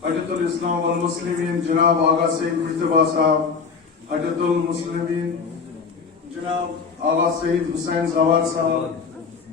Hajjatul Islam wal Muslimin Janab Agha Sayyid Mujtaba Sahab, Hajjatul Muslimin Janab Agha Sayyid Hussain Zawar Sahab,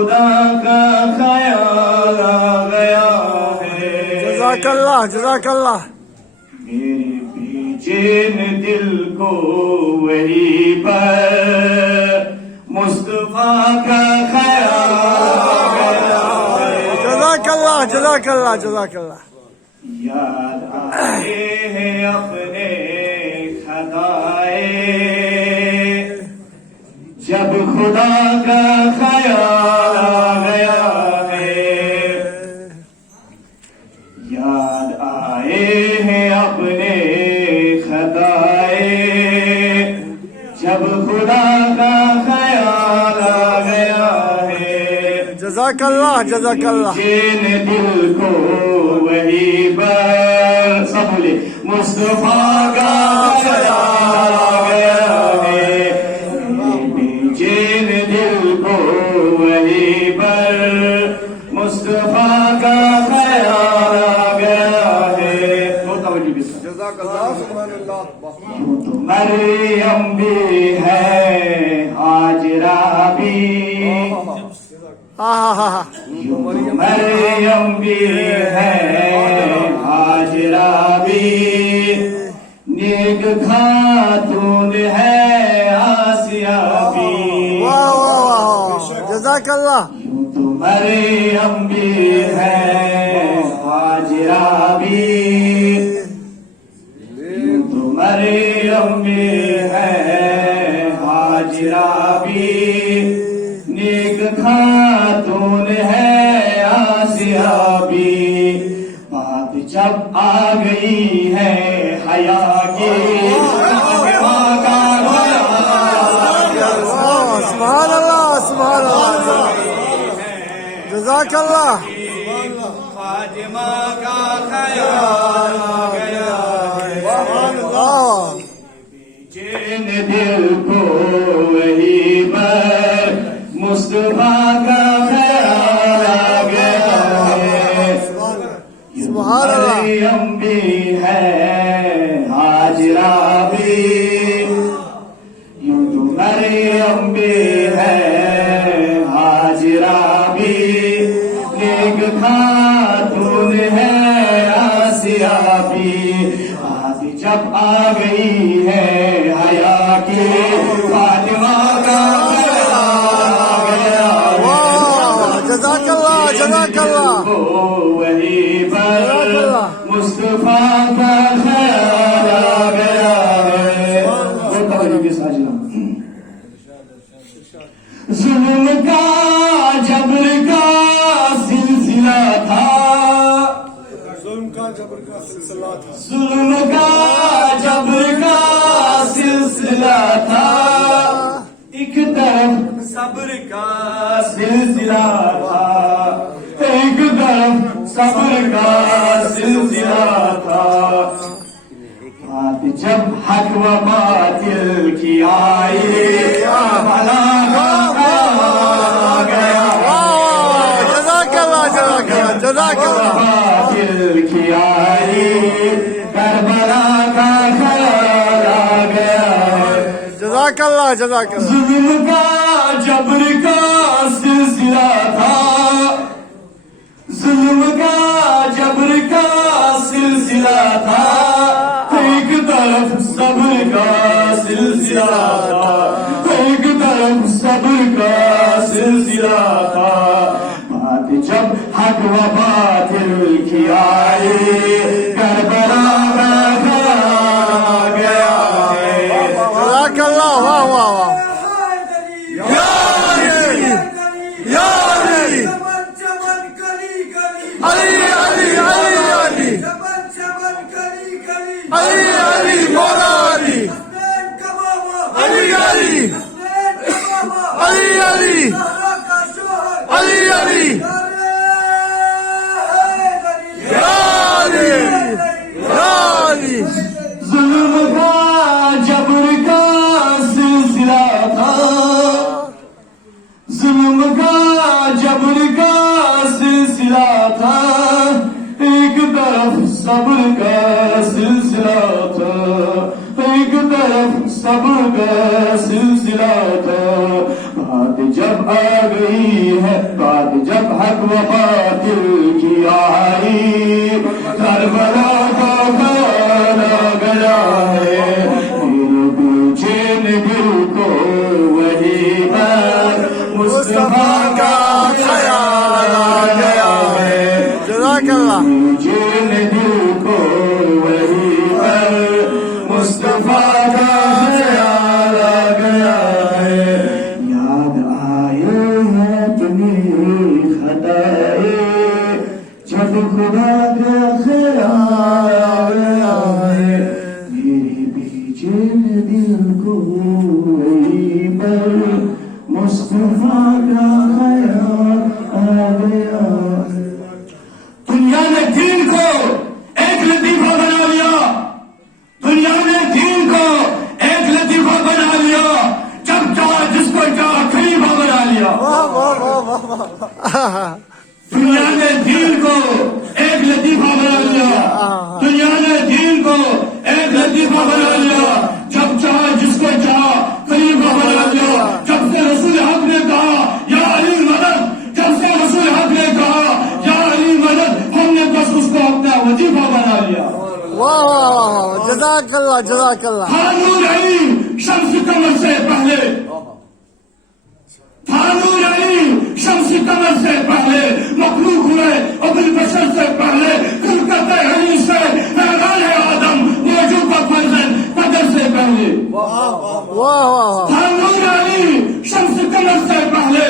خدا کا خیال آ گیا ہے جزاک اللہ جزاک اللہ میرے پیچھے دل کو وہی پر مصطفیٰ کا خیال آ گیا ہے جزاک اللہ جزاک اللہ جزاک اللہ یاد آئے ہیں اپنے خطائے جب خدا کا خیال آ گیا ہے یاد آئے ہیں اپنے خطائے جب خدا کا خیال آ گیا ہے جزاک اللہ جزاک اللہ جن دل کو وہی پر سب بولے مصطفیٰ کا خیال آ گیا ہے جن دل کو وہی پر مصطفیٰ کا خیال آ گیا ہے بہت توجہ کے ساتھ جزاک اللہ سبحان اللہ یوں تو مریم بھی ہے ہاجرہ بھی ہاں ہاں ہاں مریم بھی ہے ہاجرہ بھی نیک خاتون ہے آسیہ بھی واہ واہ واہ جزاک اللہ یوں تو مریم بھی ہے ہاجرہ بھی یوں تو مریم بھی ہے ہاجرہ بھی نیک خاتون ہے آسیہ بھی بات جب آ گئی ہے حیا کی سبحان اللہ سبحان اللہ جزاک اللہ فاطمہ کا خیال آ گیا اللہ جن دل کو وہی پر مصطفیٰ کا خیال آ گیا ہے سبحان اللہ مریم بھی ہے ہاجرہ بھی یوں تو مریم بھی ہے ہاجرہ بھی نیک خاتون ہے آسیہ بھی بات جب آ گئی ہے حیا کی فاطمہ کا خیال آ گیا واہ جزاک اللہ جزاک اللہ وہی پر مصطفیٰ کا خیال آ گیا ہے بہت توجہ کے ساتھ جناب ظلم کا جبر کا سلسلہ تھا ظلم کا جبر کا سلسلہ تھا ظلم کا جبر کا سلسلہ تھا ایک طرف صبر کا سلسلہ تھا ایک طرف صبر کا سلسلہ تھا بات جب حق و باطل کی آئی بھلا آ گیا جزاک اللہ جزاک اللہ جزاک اللہ باطل کی آئی کربلا کا خیال آ گیا جزاک اللہ جزاک اللہ ظلم کا جبر کا سلسلہ تھا ظلم کا جبر کا سلسلہ تھا ایک طرف صبر کا سلسلہ تھا ایک طرف صبر کا سلسلہ تھا بات جب حق و باطل کی آئی کربلا کا خیال آ گیا ہے جزاک اللہ واہ واہ واہ یا علی یا علی علی علی علی علی علی علی مولا علی علی علی علی علی علی علی یا علی یا علی ظلم کا جبر کا سلسلہ تھا ظلم کا جبر کا سلسلہ تھا ایک طرف صبر کا سلسلہ تھا ایک طرف صبر کا سلسلہ تھا بات جب آ گئی ہے بات جب حق و باطل کی آئی کربلا کا خیال آ گیا ہے میرے پوچھے دل کو وہی پر مصطفیٰ کا خیال آ گیا ہے جزاک اللہ مجھے دل کو وہی پر مصطفیٰ کا خیال آ گیا ہے یاد آئے ہیں تمہیں خطائے جب خدا کا خیال آ گیا ہے میرے پیچھے دل کو وہی پر مصطفیٰ کا خیال آ گیا ہے دنیا نے دین کو ایک لطیفہ بنا لیا دنیا نے دین کو ایک لطیفہ بنا لیا جب چاہ جس کو چاہ خلیفہ بنا لیا واہ واہ واہ واہ واہ دنیا نے دین کو ایک لطیفہ بنا لیا دنیا نے دین کو ایک لطیفہ بنا لیا جب چاہ جس کو چاہ خلیفہ بنا لیا جب سے رسول حق نے کہا یا علی مدد جب سے رسول حق نے کہا یا علی مدد ہم نے بس اس کو اپنا وظیفہ بنا لیا واہ واہ جزاک اللہ جزاک اللہ ہارون علی شمس قمر سے پہلے ہارون علی شمس قمر سے پہلے مخلوق ہوئے ابو البشر سے پہلے خلقت علی سے حیوان آدم موجودہ فرزند قدر سے پہلے واہ واہ ہارون علی شمس قمر سے پہلے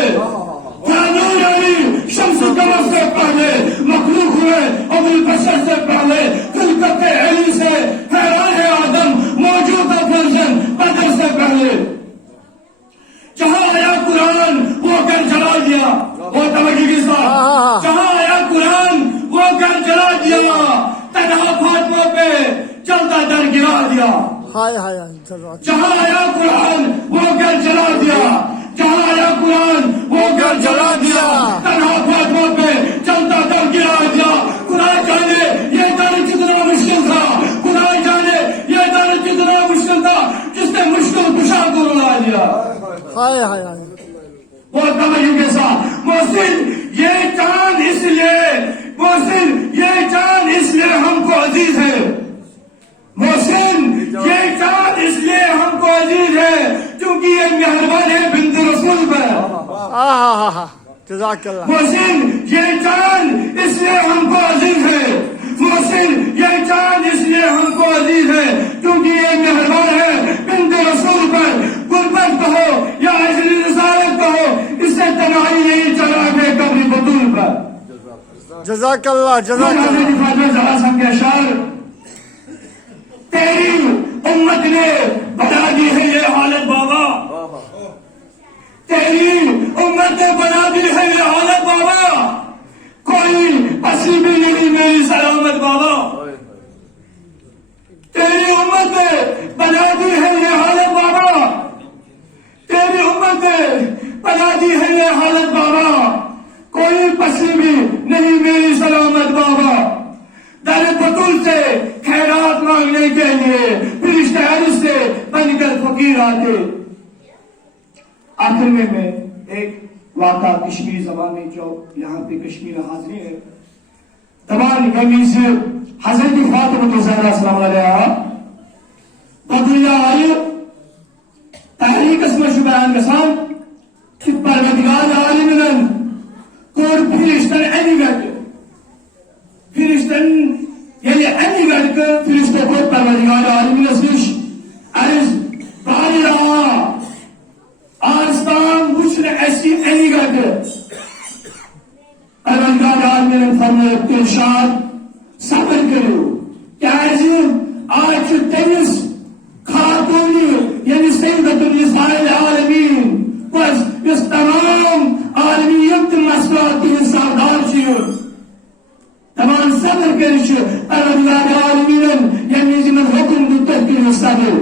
ہارون علی شمس قمر سے پہلے مخلوق ہوئے ابو البشر سے پہلے خلقت علی سے حیوان آدم موجودہ فرزند قدر سے پہلے جہاں آیا قرآن وہ گھر جلا دیا وہ توجہ کے ساتھ جہاں آیا قرآن وہ گھر جلا دیا تنہا فاطمہ پہ چلتا در گرا دیا ہائے ہائے جزاک جہاں آیا قرآن وہ گھر جلا دیا جہاں آیا قرآن وہ گھر جلا دیا تنہا فاطمہ پہ چلتا در گرا دیا قرآن جانے یہ در کتنا مشکل تھا قرآن جانے یہ در کتنا مشکل تھا جس نے مشکل کشا کو رلا دیا ہائے ہائے ہائے وہ توجہ کے ساتھ محسن یہ چاند اس لیے محسن یہ چاند اس لیے ہم کو عزیز ہے محسن یہ چاند اس لیے ہم کو عزیز ہے کیونکہ یہ مہربان ہے بنت رسول پر جزاک اللہ محسن یہ چاند اس لیے ہم کو عزیز ہے محسن یہ چاند اس لیے ہم کو عزیز ہے کیونکہ یہ مہربان ہے بنت رسول پر غربت کہو یا اجل رسالت کہو اس سے تنہائی یہی چلا ہے قبر بطول پر جزاک اللہ جزاک اللہ فاطمہ زہرا صاحب کے اشعار تیری امت نے بنا دی ہے یہ حالت بابا تیری امت نے بنا دی ہے یہ حالت بابا کوئی پسی بھی نہیں میری سلامت بابا تیری امت نے بنا دی ہے یہ حالت بابا تیری امت نے بنا دی ہے یہ حالت بابا کوئی پسی بھی نہیں میری سلامت بابا در بطول سے خیرات مانگنے کے لیے فرشتے عرش سے بن کر فقیر آتے آخر میں ایک واقعہ کشمیر زبان میں جو یہاں پہ کشمیر حاضری ہے تمام گمیز حضرت فاطمہ زہرا سلام علیہ بدنیا آئی تحریک اس میں بیان گسان کہ پروردگار عالمین کور فرشتن اینی گٹ فرشتن یعنی اینی گٹ کے فرشتے کو پروردگار عالمین اسمش عرض باری رہا آرستان وچن ایسی اینی گٹ پروردگار عالمین فرمائے ارشاد صبر کرو کیا آج تیس خاتون یعنی سیدۃ النساء العالمین بس اس تمام عالمیت مسئلات کی سردار چیو تمام صبر کرش پروردگار عالمین یعنی زمن حکم دیتا کہ صبر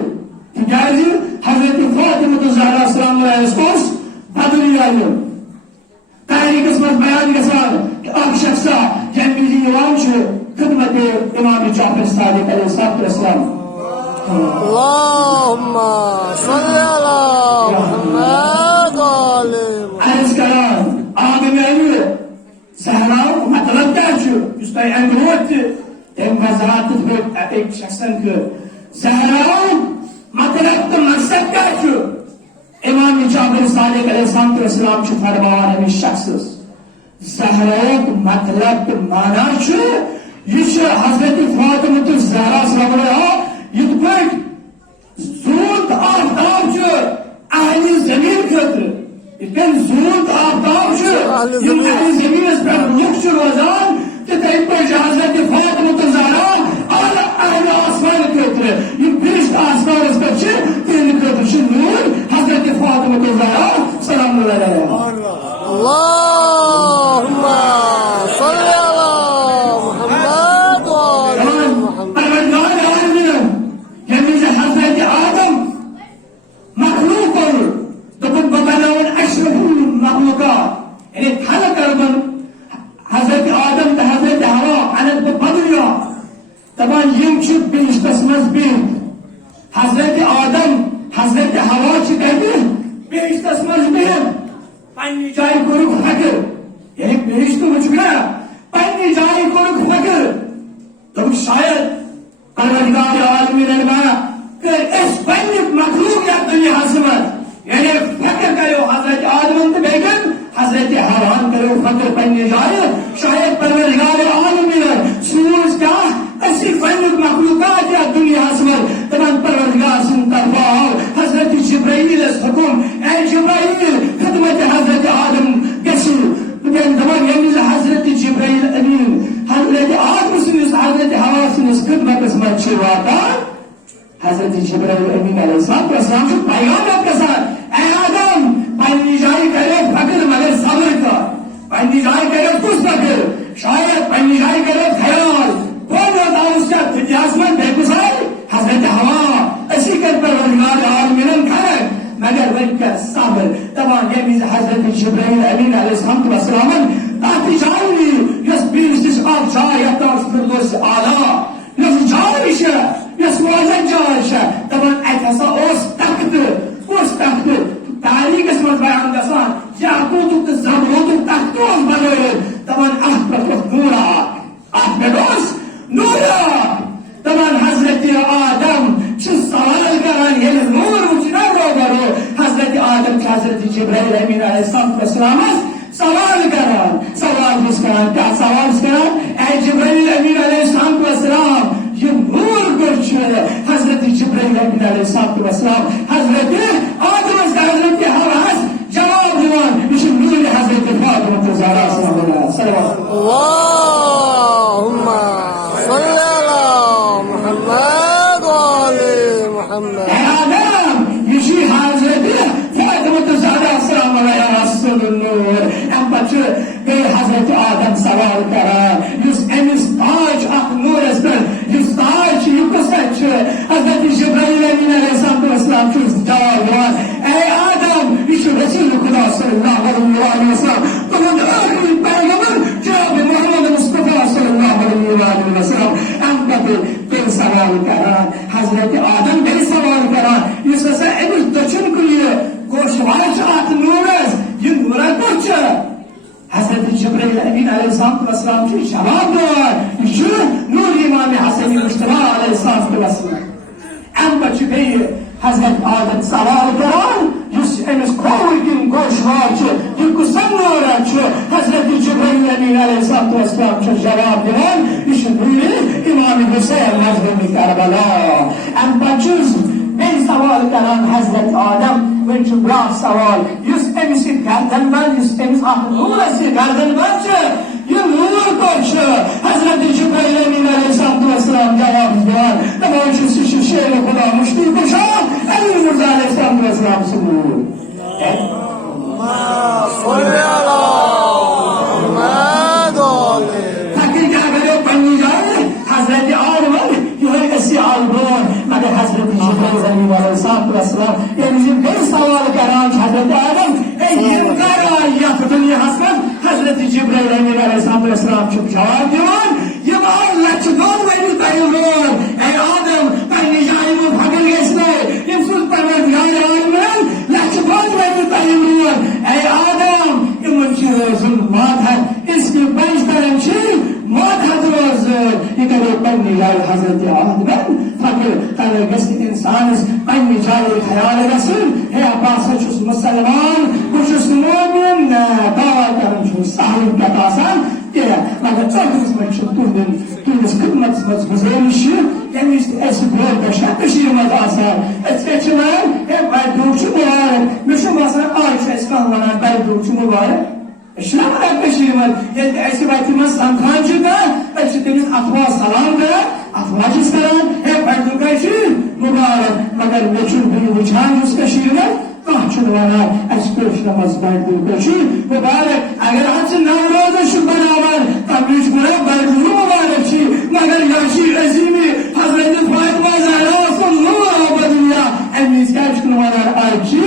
کیازِ حضرت فاطمہ زہرا سلام علیہ اسکوس بدری آئیم تحریک اس میں بیان کے ساتھ کہ آپ شخصا جنبیزی نوام چھو خدمت امام جعفر صادق علیہ السلام اللهم صل على محمد وعلى Zahra مطلب کیا چھُ یُس تۄہہِ اَمہِ برونٛٹھ تہِ تٔمۍ وضاحت تِتھ پٲٹھۍ أکۍ شخصن کٔر زہرا مطلب تہٕ مقصد کیٛاہ چھُ امام جعفر صادق علیہ السلام چھُ فرماوان أمِس شخصس زہراہُک مطلب تہٕ معنا چھُ یہِ چھُ حضرت فاطمہ تہٕ زہرا سلام یِتھ پٲٹھۍ زوٗن تہٕ آفتاب چھُ اہلِ زمیٖن خٲطرٕ یِتھ کٔنۍ زوٗن تہٕ آفتاب چھُ یِم اہلِ زمیٖنس پٮ۪ٹھ لُکھ چھِ روزان تِتھٕے پٲٹھۍ چھِ حضرت فاطمہ تہٕ زہرا اہلِ آسمان خٲطرٕ یِم فرشت آسمانس پٮ۪ٹھ چھِ تِہنٛدِ خٲطرٕ چھُ نوٗر حضرت فاطمہ تہٕ زہرا سلام اللہ علیہ اللهم صل على محمد وعلى محمد پروردگار عالمین ییٚمہِ وِزِ حضرت آدم مخلوق کوٚر دوٚپُن بہٕ بناوَن اشرف المخلوقات یعنی خلق کربن حضرت آدم تہٕ حضرت حوا اننت بہٕ بدلیا دپان یِم چھِ بہشتس منٛز بِہِتھ حضرت آدم حضرت حوا چھِ کتہِ بہشتس منٛز بِہِتھ پننہِ جایہِ کوٚرُکھ فکر یعنی بہشت وٕچھُکھ نا پننہِ جایہِ کوٚرُکھ فکر دوٚپُکھ شاید پروردگار عالمینن ما کٔرۍ أسۍ پننہِ مخلوق یتھ دُنیاہس منٛز یعنی فکر کریو حضرت آدمن تہٕ بیٚیہِ حضرت حوان کریو فکر پننہِ جایہِ شاید پروردگار عالمینن سوٗز کیٛاہ أسۍ پننیُک مخلوقات یتھ دُنیاہس منٛز دپان پروردگار سٕنٛدِ طرفہٕ آو حضرت جبرائیلس حکم اے جبرائیل خدمت حضرت آدم گژھِو دپان ییٚمہِ وِزِ حضرت جبرائیل امین حضرت آدم سٕنٛدِس حضرت حوا سٕنٛدِس خدمتس منٛز چھِ واتان حضرت جبرائیل امین علیہ السلام چھُ پیغام گژھان اے آدم پننہِ جایہِ کریو فکر مگر صبر کر پننہِ جایہِ کریو کُس فکر شاید پننہِ جایہِ کریو خیال گۄڈنیٚتھ آوُس کیٛاہ دُنیاہس منٛز بیٚیہِ کُس آیہِ حضرت حوا أسی کر پروردگار عالمینن خلق مگر وۄنۍ کر صبر دپان ییٚمہِ وِزِ حضرت جبرائیل امین علیہ السلام تتھ جایہِ نِیِو یۄس بہشتٕچ اکھ جاے یتھ ناو چھُ فردوس اعلیٰ یۄس جاے چھِ یۄس روزن جاے چھِ دپان اتہِ ہسا اوس تختہٕ کُس تختہٕ تاریخس منٛز بیان گژھان یاقوٗتُک تہٕ زمرودُک تختہٕ اوس بنٲوِتھ دپان اتھ پٮ۪ٹھ اوس نوٗرا اتھ پٮ۪ٹھ اوس نوٗرا دپان حضرت آدم چھُ سوال کران ییٚلہِ نوٗر وٕچھنا روبرو حضرت آدم چھُ حضرت جبرائیل امین علیہ السلامس سوال کران سوال چھُس کران کیٛاہ سوال چھُس کران اے جبرائیل امین علیہ السلام یہ نور کُس چھُ حضرت جبرائیل امین علیہ السلام حضرت آدمس تہٕ حضرت حواہس جواب دِوان یہِ چھُ نوٗرِ حضرت فاطمہ تہٕ زہرا سلام اللہ اللهم صل على محمد وعلى محمد آدم یہ چھُ حضرت فاطمہ تہٕ زہرا سلام اللہ رسول النور امہِ پتہٕ چھُ بیٚیہِ حضرت آدم سوال کران یُس أمِس تاج اکھ نوٗرس پٮ۪ٹھ یُس تاج چھُ یہِ کُس اَتہِ چھُ حضرت جبرائیل امین علیہ السلام چھُ جواب دِوان اے آدم یہِ چھُ رسول خدا صلی اللہ علیہ وسلم تُہُنٛد ٲخری پیغمبر جناب محمد مصطفیٰ صلی اللہ علیہ وسلم امہِ پتہٕ بیٚیہِ سوال کران حضرت آدم بیٚیہِ سوال کران یُس ہسا أمِس دٔچھُن کُن یہِ گوشوار چھُ اتھ نوٗرس یہِ نوٗرا کُس چھُ حضرت جبرائیل امین علیہ السلام چھُ جواب دِوان یہِ چھُ نور امام حسن مصطفیٰ علیہ السلام امہِ پتہٕ چھُ بیٚیہِ حضرت آدم سوال کران یُس أمِس کھووُر کِنۍ گوشوار چھُ یہِ کُس نوٗرا چھُ حضرت جبرائیل امین علیہ السلام چھُ جواب دِوان یہِ چھُ نور امام حسین مظلوم کربلا امہِ پتہٕ چھُس بیٚیہِ سوال کران حضرت آدم وۄنۍ چھُ بیٛاکھ سوال یُس أمِس یہِ گردن بنٛد یُس أمِس اکھ نوٗرس یہِ گردن بنٛد چھُ یہِ نوٗر کوٚت چھُ حضرت جبرائیل امین علیہ السلام جواب دِوان دپان چھُس یہِ چھُ شیر خدا مشتی کُشان علی مرزا علیہ السلام سُنٛد نوٗر فکر کیٛاہ کریو پننہِ جایہِ حضرت آدمن یِہوے أسی آو برٛونٛٹھ مگر حضرت جبرائیل امین علیہ السلام ییٚمہِ وِزِ بیٚیہِ سوال کران چھُ حضرت آدم اے یِم کر آیہِ یتھ دُنیاہس منٛز حضرت جبرائیل امین علیہ السلام چھُ جواب دِوان یِم آو لچھِ دۄن ؤری تۄہہِ برٛونٛٹھ اے آدم پننہِ جایہِ منٛز فکر گژھِ نہٕ ییٚمہِ سُنٛد پروردگار عالمین لچھِ دۄن ؤری تۄہہِ برٛونٛٹھ اے آدم یِمن چھُ روزُن ماتحت اس کے Nilal Hazreti Adem fakir talebesi insanız ben nicayı hayal edesin he Abbas'a çüz Müslüman kuşus mümin davalarım çüz sahip betasan diye maka çok kısmet çıktığın tüm kısmet güzelmişi demiş eski bu beşer beşirmez asar etçiler hep aydurçu mübarek Müslümanlar Ayşe eskanlanan aydurçu mübarek İslam beşirmez yedi eski baytımız santrancıda eşitimiz atva salamda atva cistaran hep aydurçu mübarek maka meçhul bir uçan beşirmez mahçunlara eski namaz aydurçu mübarek eğer haccı navroda şu beraber tabiş bırak aydurçu mübarekçi maka yaşı ezimi Hazreti Fatıma Zehra sallallahu aleyhi ve sellem emniyet numaralar ayçı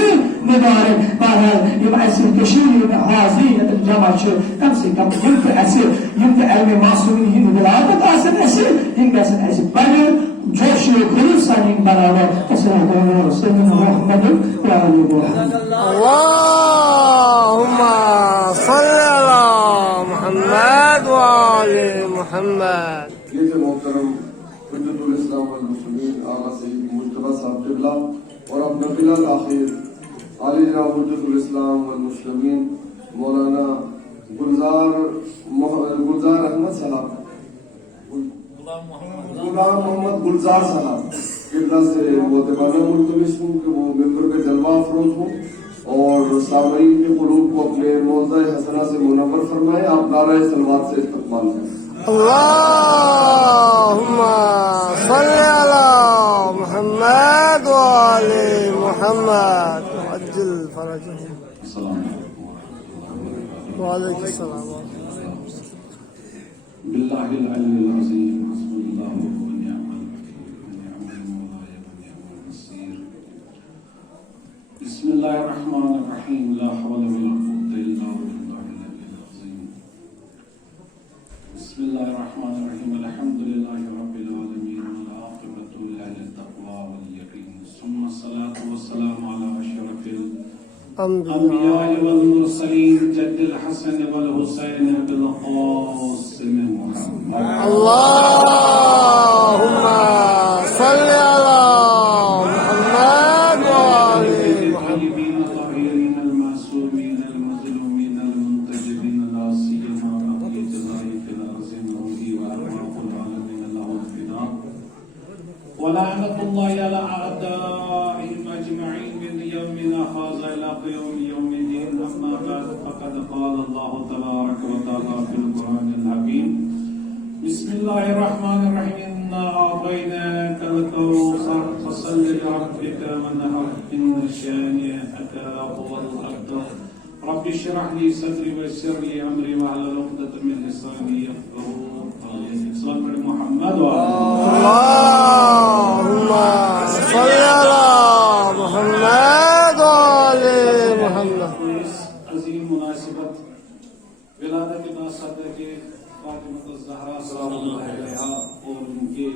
mübarek bahar yum esir keşiri ve hazine cemaatçı kamsi kam yum esir yum elmi masumin hindu biladet asır esir hingasın esir bari coşuyor kurursanın beraber tasavvur olur senin Muhammed'in ve Ali Muhammed Allahumma salli ala Muhammad ve Ali Muhammad. یہ تھے محترم حجت الاسلام والمسلمین آغا سید مجتبیٰ صاحب قبلہ اور اپنا قلعہ تاخیر عالی جناب حجت الاسلام والمسلمین مولانا گلزار احمد صاحب غلام محمد گلزار صاحب قبلہ سے معتبانہ ملتمس ہوں کہ وہ ممبر پہ جلوہ افروز ہوں اور سامعین کے قلوب کو اپنے موضع حسنہ سے منور فرمائیں آپ نعرہ صلوات سے استقبال کریں اللهم صل على محمد وآل محمد وعجل فرجهم. السلام عليكم ورحمة الله وبركاته. وعليكم السلام. بالله العلي العظيم حسبي الله ونعم الوكيل ونعم المولى ونعم النصير. بسم الله الرحمن الرحيم لا حول ولا قوة إلا بالله العلي العظيم. بسم الله الرحمن الرحيم الحمد لله رب العالمين والعاقبة لأهل التقوى واليقين ثم الصلاة والسلام على أشرف الأنبياء والمرسلين جد الحسن والحسين بالقاسم محمد اللهم صل على محمد وآل محمد. الطيبين الطاهرين المعصومين المظلومين المنتجبين لا سيما بقية الله في الأرض روحي وأرواح العالمين له الفداء ولعنة الله على أعدائهم أجمعين من يومنا هذا إلى يوم الدين أما بعد فقد قال الله تبارك وتعالى في القرآن الحكيم بسم الله الرحمن الرحيم إنا أعطيناك الكوثر فصل لربك وانحر إن شانئك هو الأبتر رب اشرح لي صدري ويسر لي أمري واحلل عقدة من لساني يفقهوا قولي. صل على محمد اللهم صل على محمد وآل محمد. اس عظیم مناسبت ولادت ناصر کے فاطمہ الزہرا سلام اللہ علیہا اور ان کے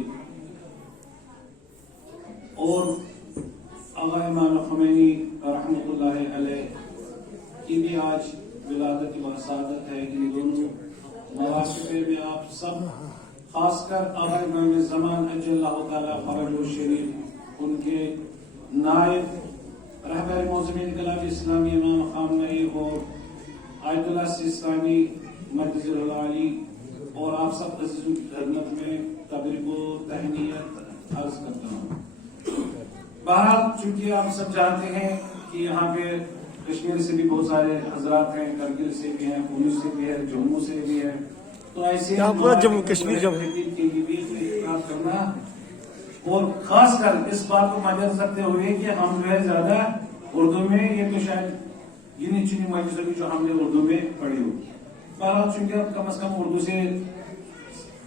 اور آقا امام خمینی رحمۃ اللہ علیہ کی بھی آج ولادت بسعادت ہے. ان دونوں مواقع میں آپ سب خاص کر آقا امام زمان اجل اللہ تعالیٰ فرج و شریف ان کے نائب رہبر موزم انقلاب اسلامی امام خامنہی اور آیت اللہ سیستانی مرکز العالی اور آپ سب عزیزوں کی خدمت میں تبریک و تہنیت عرض کرتا ہوں. بہرحال چونکہ آپ سب جانتے ہیں کہ یہاں پہ کشمیر سے بھی بہت سارے حضرات ہیں, کرگل سے بھی ہیں, پونچھ سے بھی ہے, جموں سے بھی ہے, تو ایسے جموں کشمیر کے لیے بھی اعتراض کرنا اور خاص کر اس بات کو مد نظر رکھتے ہوئے کہ ہم جو ہے زیادہ اردو میں یہ تو شاید گنی چنی مجلسوں کی جو ہم نے اردو میں پڑھی ہو. بہرحال چونکہ کم از کم اردو سے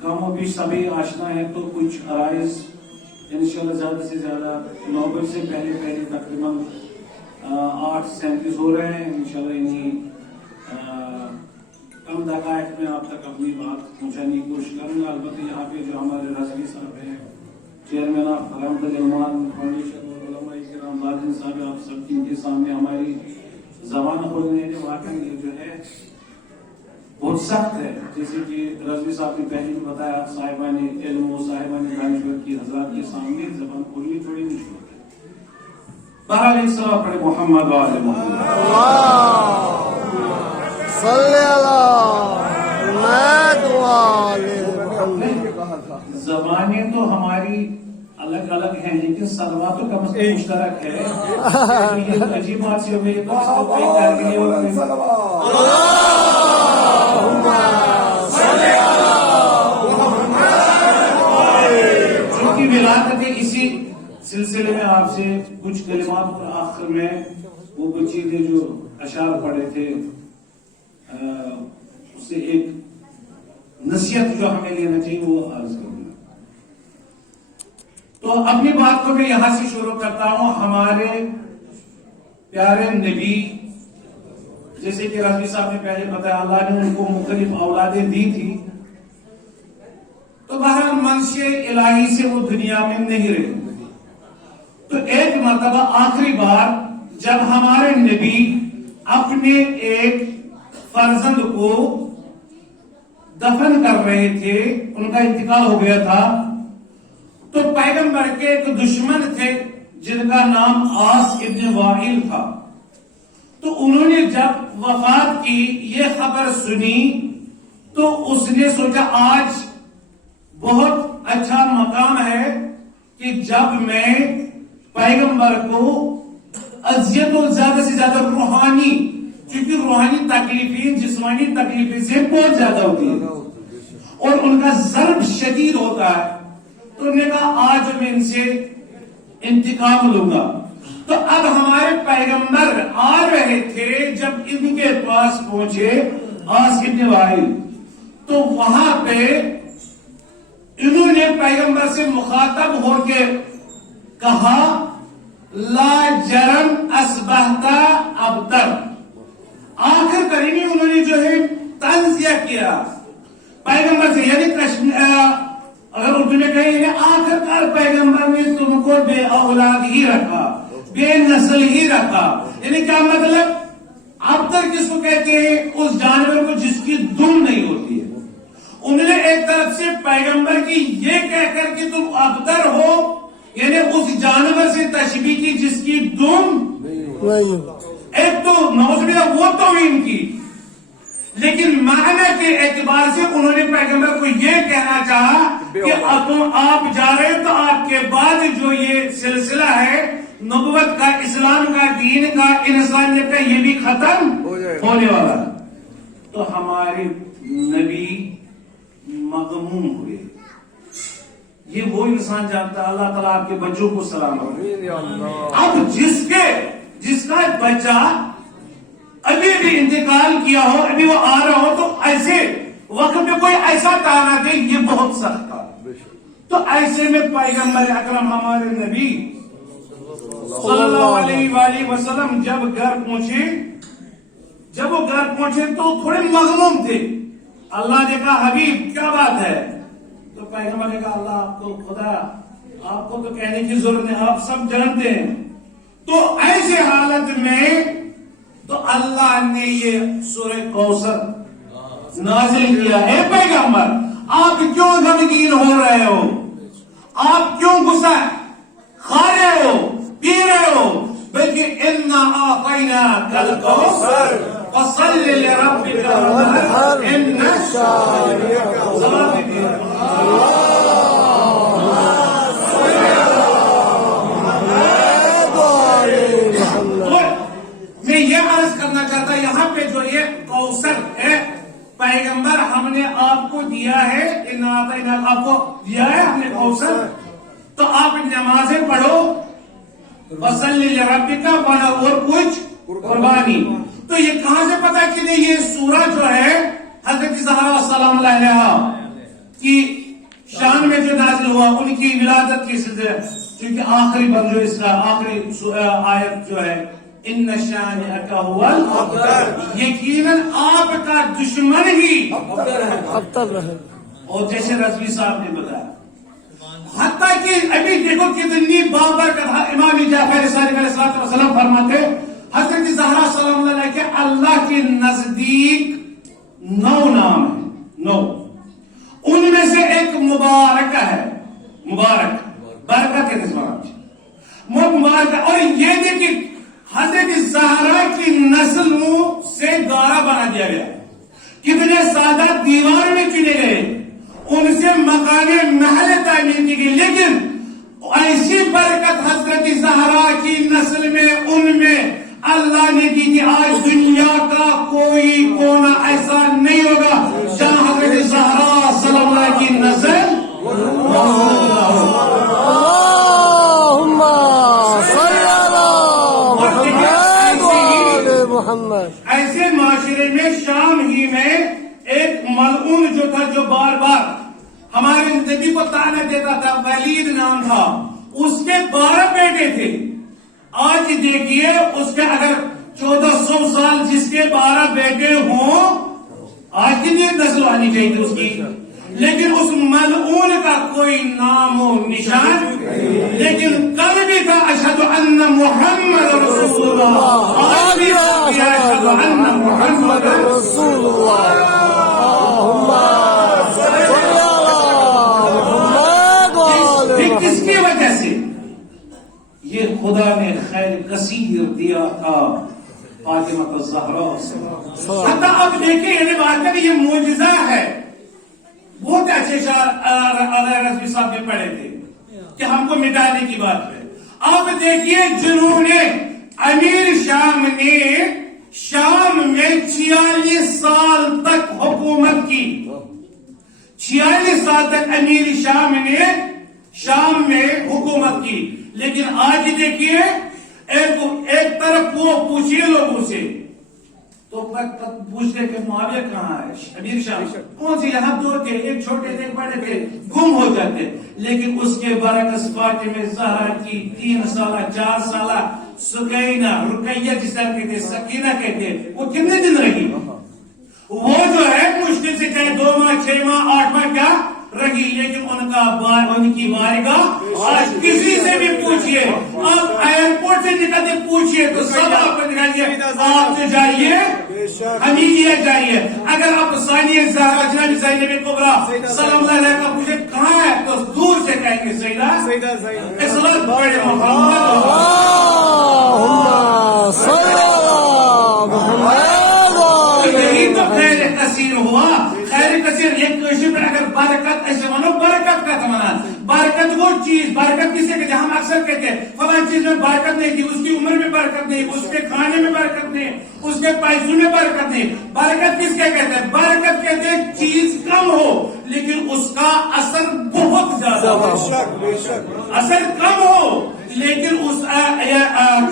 کم و بیش سبھی آشنا ہے تو کچھ عرائض انشاءاللہ زیادہ سے زیادہ 9 بجے سے پہلے تقریباً 8:37 ہو رہے ہیں. انشاءاللہ انہیں کم دقائق میں آپ تک اپنی بات پہنچانے کی کوشش کروں گا. البتہ یہاں پہ جو ہمارے رضوی صاحب ہیں, چیئرمین آف علامت العلمان فاؤنڈیشن اور علماء کرام لازم صاحب, آپ سب ان کے سامنے ہماری زبان کھولنے کے واقعی یہ جو ہے بہت سخت ہے، جیسے کہ رضوی صاحب نے پہلے بھی بتایا، صاحبان علم و صاحبان دانشور کی حضرات کے سامنے زبان کھولنی تھوڑی نہیں چھوڑتے۔ بہرحال ایک صلاح پڑھے محمد و آل محمد۔ صلی اللہ محمد۔ زبانیں تو ہماری الگ الگ ہیں، لیکن صلوات تو کم از کم مشترک ہے۔ یہ تو عجیب بات سی ہو گئی، تو اس کو کوئی کر کے چونکہ ولادت ہے، اسی سلسلے میں آپ سے کچھ کلمات اور آخر میں وہ کچھ چیزیں جو اشعار پڑھے تھے اس سے ایک نصیحت جو ہمیں لینا چاہیے وہ عرض کروں گا۔ تو اپنی بات کو میں یہاں سے شروع کرتا ہوں۔ ہمارے پیارے نبی، جیسے کہ رضوی صاحب نے پہلے بتایا، اللہ نے ان کو مختلف اولادیں دی تھی، تو بہرحال منشے الہی سے وہ دنیا میں نہیں رہے۔ تو ایک مرتبہ آخری بار جب ہمارے نبی اپنے ایک فرزند کو دفن کر رہے تھے، ان کا انتقال ہو گیا تھا، تو پیغمبر کے ایک دشمن تھے جن کا نام عاص ابن وائل تھا۔ تو انہوں نے جب وفات کی یہ خبر سنی تو اس نے سوچا آج بہت اچھا مقام ہے کہ جب میں پیغمبر کو اذیت و زیادہ سے زیادہ روحانی، کیونکہ روحانی تکلیفیں جسمانی تکلیفیں سے بہت زیادہ ہوتی ہیں اور ان کا ضرب شدید ہوتا ہے، تو انہوں نے کہا آج میں ان سے انتقام لوں گا۔ تو اب ہمارے پیغمبر آ رہے تھے، جب ان کے پاس پہنچے عاص ابن وائل، تو وہاں پہ انہوں نے پیغمبر سے مخاطب ہو کے کہا لا جرم اصبحت ابتر۔ آخر کریں انہوں نے جو ہے تنزیہ کیا پیغمبر سے، یعنی اگر اردو میں کہیں یعنی آخر کار پیغمبر نے تم کو بے اولاد ہی رکھا، بے نسل ہی رکھا۔ یعنی کیا مطلب؟ ابتر کس کو کہتے ہیں؟ اس جانور کو جس کی دم نہیں ہوتی ہے۔ انہوں نے ایک طرف سے پیغمبر کی یہ کہہ کر کہ تم ابتر ہو، یعنی اس جانور سے تشبیہ کی جس کی دم نہیں، ایک تو نعوذ باللہ وہ توہین کی، لیکن معنی کے اعتبار سے انہوں نے پیغمبر کو یہ کہنا چاہا کہ آپ جا رہے ہیں تو آپ کے بعد جو یہ سلسلہ ہے نبوت کا، اسلام کا، دین کا، انسانیت کا، یہ بھی ختم ہونے والا۔ تو ہمارے نبی مغموم ہوئے۔ یہ وہ انسان جانتا ہے، اللہ تعالیٰ آپ کے بچوں کو سلام کرے۔ اب جس کا بچہ ابھی بھی انتقال کیا ہو، ابھی وہ آ رہا ہو، تو ایسے وقت میں کوئی ایسا تانا دے، یہ بہت سخت تھا۔ تو ایسے میں پیغمبر اکرم ہمارے نبی صلی اللہ علیہ وآلہ وسلم جب گھر پہنچے تو تھوڑے مغموم تھے۔ اللہ نے کہا حبیب کیا بات ہے؟ تو پیغمبر نے کہا اللہ آپ کو، خدا آپ کو تو کہنے کی ضرورت نہیں، آپ سب جانتے ہیں۔ تو ایسے حالت میں تو اللہ نے یہ سورہ کوثر نازل کیا۔ اے پیغمبر آپ کیوں غمگین ہو رہے ہو؟ آپ کیوں غصہ کھا رہے ہو، پی رہے ہو؟ بلکہ اِنَّا أَعْطَيْنَاكَ الْكَوْثَرَ فَصَلِّ لِرَبِّكَ وَانْحَرْ إِنَّ شَانِئَكَ میں یہ عرض کرنا چاہتا یہاں پہ جو یہ کوثر ہے، پیغمبر ہم نے آپ کو دیا ہے، آپ کو دیا ہے ہم نے کوثر، تو آپ نمازیں پڑھو، وَصَلِّ لِرَبِّكَ اور کچھ قربانی۔ تو یہ کہاں سے پتا کہ نہیں یہ سورہ جو ہے حضرت زہرا سلام اللہ علیہا کی شان میں جو نازل ہوا، ان کی ولادت کی سلسلہ، کیونکہ آخری بند جو اس کا آخری آیت جو ہے ان شانئک هو الابتر، یقیناً آپ کا دشمن ہی ابتر رہے۔ اور جیسے رضوی صاحب نے بتایا، حتیٰ کہ ابھی دیکھو کتنی بابرکت امام جعفر صادق علیہ السلام فرماتے حضرت زہرا سلام اللہ علیہ کے اللہ کے نزدیک 9 نام ہیں، 9 ان میں سے ایک مبارک ہے، مبارک برکت ہے مبارک. اور یہ دیکھیں حضرت زہرا کی نسلوں سے گارا بنا دیا گیا. کتنے سادہ دیوار میں چنے گئے، ان سے مکان محل تعمیر کی گئی، لیکن ایسی برکت حضرت زہرا کی نسل میں ان میں اللہ نے دی کہ آج دنیا کا کوئی کونا ایسا نہیں ہوگا جہاں حضرت زہرا سلام اللہ کی نسل اللهم صل على محمد وعلى محمد. ایسے معاشرے میں شام ہی میں ایک ملعون جو تھا، جو بار بار ہمارے نبی کو طعنہ دیتا تھا، ولید نام تھا، اس کے 12 بیٹے تھے. آج دیکھیے اس کے اگر 1400 سال جس کے 12 بیٹے ہوں، آج کتنی نسل آنی چاہیے تھی اس کی، لیکن اس ملعون کا کوئی نام و نشان. لیکن کل بھی تھا اشہد ان محمد رسول اللہ، آج بھی اشہد ان محمد رسول اللہ. اللهم صل على محمد وعلى محمد. کس کی وجہ سے یہ خدا نے خیر کثیر دیا تھا فاطمہ الزہرا سے. حتیٰ اب دیکھیں یعنی واقعی یہ معجزہ ہے. بہت اچھے شاعر رضوی صاحب نے پڑھے تھے کہ ہم کو مٹانے کی بات ہے. اب دیکھیے جنہوں نے امیر شام نے شام میں 46 سال تک حکومت کی، 46 سال تک امیر شام نے شام میں حکومت کی. لیکن آج دیکھیے ایک طرف وہ پوچھیے لوگوں سے تو پوچھتے کہ معاویہ کہاں ہے، امیر شام کون سے، یہاں 2 تھے، ایک چھوٹے تھے ایک بڑے تھے، گم ہو جاتے. لیکن اس کے برعکس فاطمہ زہرا کی 3 سالہ 4 سالہ سکینہ، رقیہ جس طرح کہتے، سکینہ کہتے، وہ کتنے دن رہی؟ وہ جو ہے مشکل سے چاہے 2 ماہ 6 ماہ 8 ماہ کیا رہی، لیکن ان کی بارگاہ آج کسی سے بھی پوچھئے، آپ ایئرپورٹ سے نکلتے پوچھئے تو سب آپ کو دکھائیں گے آپ سے جائیے حمیدیہ جائیے. اگر آپ ثانیہ زہرا جناب زینب کبریٰ سلام اللہ علیہ کا پوچھے کہاں ہے تو دور سے کہیں گے سیدہ اسلام بڑے محمد. اللهم صل على محمد. یہی تو خیر کثیر ہوا. خیر کثیر ایک کوشش پر اگر برکت ایسے مانو، برکت کا تمنا، برکت وہ چیز، برکت کسے کہتے ہیں؟ ہم اکثر کہتے ہیں فلاں چیز میں برکت نہیں تھی، اس کی عمر میں برکت نہیں، اس کے کھانے میں برکت نہیں، اس کے پیسوں میں برکت نہیں. برکت کس کے کہتے ہیں؟ برکت کہتے ہیں چیز کم ہو لیکن اس کا اثر بہت زیادہ ہو. اثر کم ہو لیکن اس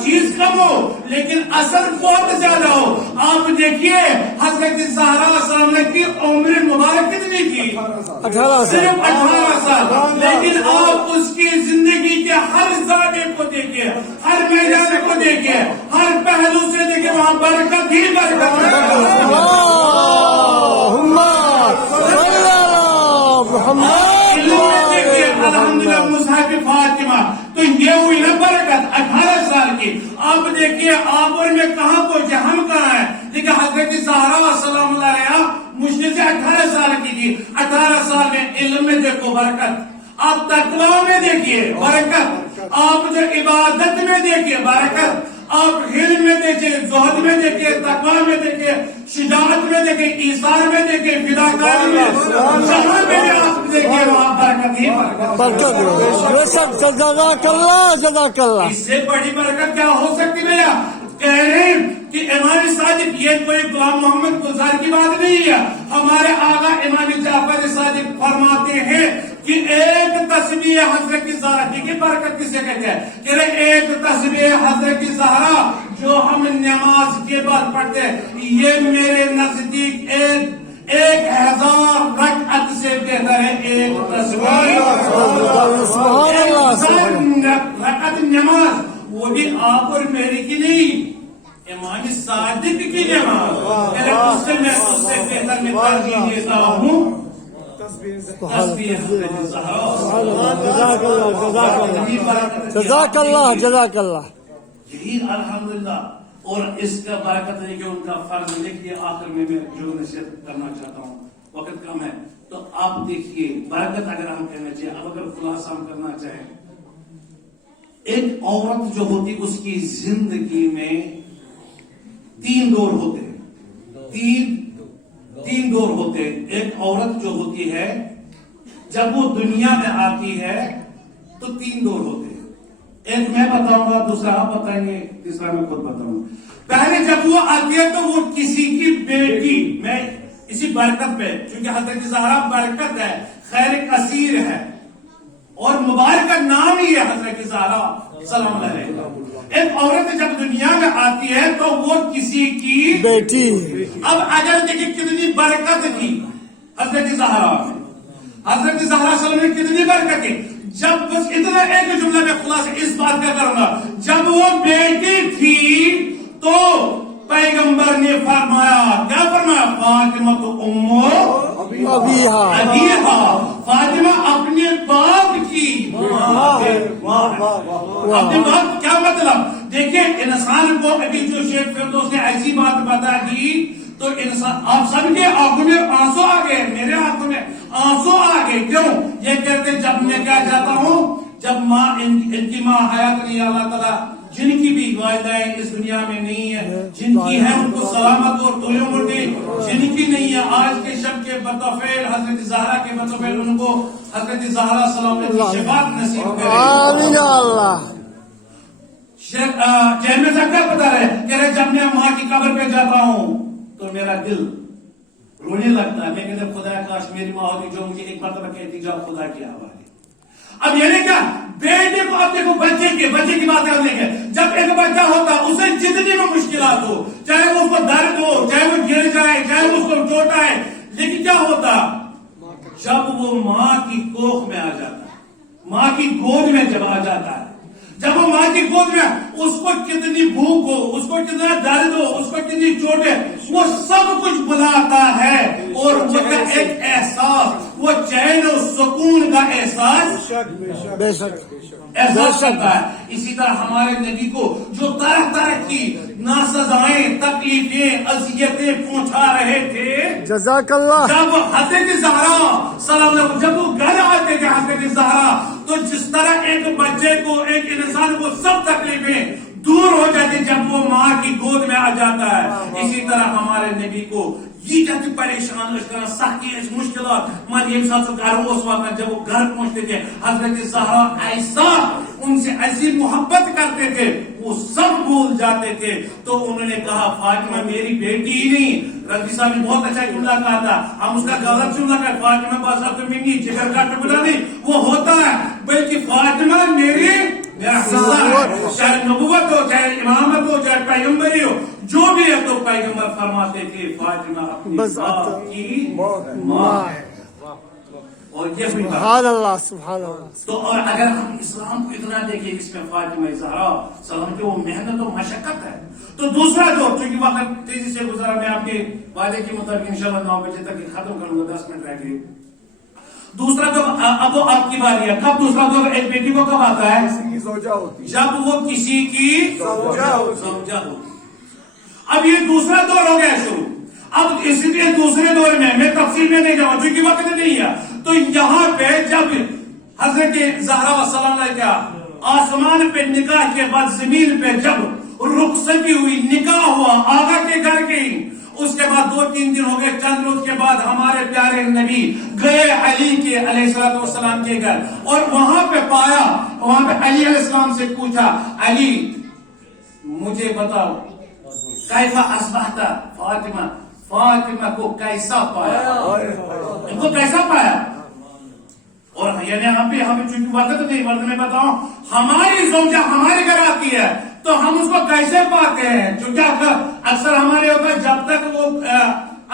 چیز کم ہو لیکن اثر بہت زیادہ ہو. آپ دیکھیے حضرت زہرا سلام اللہ کی عمر مبارک کتنی تھی؟ 18 صرف 18 سال. لیکن آپ اس کی زندگی کے ہر زاویے کو دیکھیے، ہر میدان کو دیکھیے، ہر پہلو سے دیکھیے، وہاں برکت ہی برکت ہے. اللهم صل على محمد. الحمدللہ مصحف فاطمہ تو یہ ہوئی نا برکت 18 سال کی. آپ دیکھیے آبر میں کہاں پہنچے، ہم کہاں ہیں، لیکن حضرت زہرا سلام اللہ علیہ مشکل سے 18 سال کی تھی. 18 سال میں علم میں دیکھو برکت، آپ تقویٰ میں دیکھیے برکت، آپ جو عبادت میں دیکھیے برکت، آپ علم میں دیکھیے، زہد میں دیکھیے، تقویٰ میں دیکھیے، شجاعت میں دیکھیے، ایثار میں دیکھیے، فداکاری میں، جہاں میں آپ دیکھیے وہاں برکت ہی برکت. بے شک. جزاک اللہ جزاک اللہ. اس سے بڑی برکت کیا ہو سکتی بھیا؟ کہہ رہے ہیں کہ امام صادق یہ کوئی غلام محمد گلزار کی بات نہیں ہے. ہمارے آقا امام جعفر صادق فرماتے ہیں کہ ایک تسبیح حضرت زہرا کی برکت کسے کہتے ہیں؟ کہ ایک تسبیح حضرت زہرا جو ہم نماز کے بعد پڑھتے ہیں یہ میرے نزدیک 1000 رکعت سے بہتر ہے. ایک تسبیح رکعت نماز، وہ بھی آپ اور میری کی نہیں، امام صادق کی نماز. اس سے میں اس سے بہتر میں ترجیح دیتا ہوں تسبیح حضرت زہرا. جزاک اللہ جزاک اللہ. یہی الحمدللہ اور اس کا برکت ہے کہ ان کا فرض لکھیے آخر میں جو نصیحت کرنا چاہتا ہوں، وقت کم ہے تو آپ دیکھیے برکت اگر ہم کہنا چاہیں، اب اگر خلاصہ ہم کرنا چاہیں، ایک عورت جو ہوتی اس کی زندگی میں 3 دور ہوتے ہیں، تین دور ہوتے ہیں۔ ایک عورت جو ہوتی ہے جب وہ دنیا میں آتی ہے تو 3 دور ہوتے ہیں، ایک میں بتاؤں گا، دوسرا آپ بتائیں گے، تیسرا میں خود بتاؤں گا۔ پہلے جب وہ آتی ہے تو وہ کسی کی بیٹی، میں اسی برکت پہ، چونکہ حضرت زہرا برکت ہے، خیر کثیر ہے اور مبارک نام ہی ہے حضرت زہرا سلام علیہ۔ ایک عورت جب دنیا میں آتی ہے تو وہ کسی کی بیٹی۔ اب اگر دیکھیں کتنی برکت تھی حضرت زہرا میں، حضرت زہرا صلی اللہ علیہ وسلم نے کتنی برکت ہے۔ جب بس اتنا ایک جملہ میں خلاصہ اس بات کا کروں گا، جب وہ بیٹی تھی تو پیغمبر نے فرمایا، کیا فرمایا؟ فاطمہ تو ابیہا، فاطمہ اپنے باپ کی ماں ہے۔ اپنے باپ کیا مطلب؟ دیکھیں انسان کو ابھی جو شیخ فردوس نے ایسی بات بتا دی تو انسان، آپ سب کے آنکھوں میں آنسو آ گئے، میرے آنکھوں میں آنسو آ گئے۔ کیوں؟ یہ کہتے جب میں کیا جاتا ہوں، جب ماں ان کی ماں حیات نہیں، اللہ تعالیٰ جن کی بھی والدین اس دنیا میں نہیں ہے، جن کی ہے ان کو سلامت اور طول عمر دے، جن کی نہیں ہے آج کے شب کے بطفیل حضرت زہرا کے بطفیل ان کو حضرت زہرا سلام علیہ کی شفاعت نصیب کرے۔ آمین اللہ۔ جہل میں سے کیا پتا رہے کہ رہے جب میں ماں کی قبر پہ جاتا ہوں تو میرا دل رونے لگتا ہے، میں کہتا خدا کاش میری ماں ہوتی جو مجھے ایک مرتبہ کہتی جاؤ خدا کے حوالے۔ اب یعنی کیا بیٹے کو، اب دیکھو بچے کی بات کرنے کے، جب ایک بچہ ہوتا اسے جتنی بھی مشکلات ہو، چاہے وہ اس کو درد ہو، چاہے وہ گر جائے، چاہے وہ اس کو چوٹ آئے، لیکن کیا ہوتا جب وہ ماں کی کوکھ میں آ جاتا ہے، ماں کی گود میں جب آ جاتا ہے، جب وہ ماں کی گود میں، اس کو کتنی بھوک ہو، اس کو کتنا درد ہو، اس کو کتنی چوٹ ہے، وہ سب کچھ بلاتا ہے اور وہ کا ایک احساس، وہ چین و سکون کا احساس بے شک احساس کرتا ہے۔ اسی طرح ہمارے نبی کو جو طرح طرح کی ناسزائیں، تکلیفیں، اذیتیں پہنچا رہے تھے، جزاک اللہ۔ جب حضرت زہرا سلام علیہ وسلم جب وہ گھر آتے تھے حضرت زہرا، تو جس طرح ایک بچے کو، ایک انسان کو سب تکلیفیں دور ہو جاتی جب وہ ماں کی گود میں آ جاتا ہے، اسی طرح ہمارے نبی کو یہ جاتی پریشان اس طرح سختی، اس مشکلات من ایک ساتھ گھر اس وقت جب وہ گھر پہنچتے تھے، حضرت زہرا ایسا ان سے ایسی محبت کرتے تھے، وہ سب بھول جاتے تھے۔ تو انہوں نے کہا فاطمہ میری بیٹی ہی نہیں، رضی صاحب نے بہت اچھا جملہ کہا تھا، ہم اس کا غلط جملہ کہا، فاطمہ بازا تو منی جگر کا ٹکڑا نہیں، وہ ہوتا ہے، بلکہ فاطمہ میرا حصہ ہے، چاہے نبوت ہو، چاہے امامت ہو، چاہے پیغمبری ہو، جو بھی ہے۔ تو پیغمبر فرماتے تھے فاطمہ اپنی باپ کی ماں ہے، اور یہ بھی سبحان اللہ، سبحان اللہ۔ تو اور اگر ہم اسلام کو اتنا دیکھیں اس میں فاطمہ زہرا سلام کی وہ محنت و مشقت ہے۔ تو دوسرا دور، چونکہ وقت تیزی سے گزرا، میں آپ کے وعدے کے مطابق انشاءاللہ 9 بجے تک ختم کروں گا، 10 منٹ رہ گئے۔ دوسرا دور اب وہ آپ کی باری ہے، کب دوسرا دور ایک بیٹی کو کب آتا ہے؟ جب وہ کسی کی زوجہ ہوتی۔ اب یہ دوسرا دور ہو گیا شروع۔ اب اس لیے دوسرے دور میں تفصیل میں نہیں جاؤں چونکہ وقت نہیں ہے، تو یہاں پہ جب حضرت زہرا سلام علیہ کا آسمان پہ نکاح کے بعد زمین پہ جب رخصتی ہوئی، نکاح ہوا، آقا کے گھر گئی، اس کے بعد 2-3 دن ہو گئے، چند روز کے بعد ہمارے پیارے نبی گئے علی کے علیہ السلام کے گھر، اور وہاں پہ پایا، وہاں پہ علی علیہ السلام سے پوچھا، علی مجھے بتاؤ کیسا اصبحت فاطمہ کو کیسا پایا، ان کو کیسا پایا؟ اور یعنی ہم بھی چونکہ وقت نہیں، ورنہ میں بتاؤں ہماری زوجہ ہمارے گھر آتی ہے تو ہم اس کو کیسے پاتے ہیں؟ چونکہ اکثر ہمارے ہوتا ہے جب تک وہ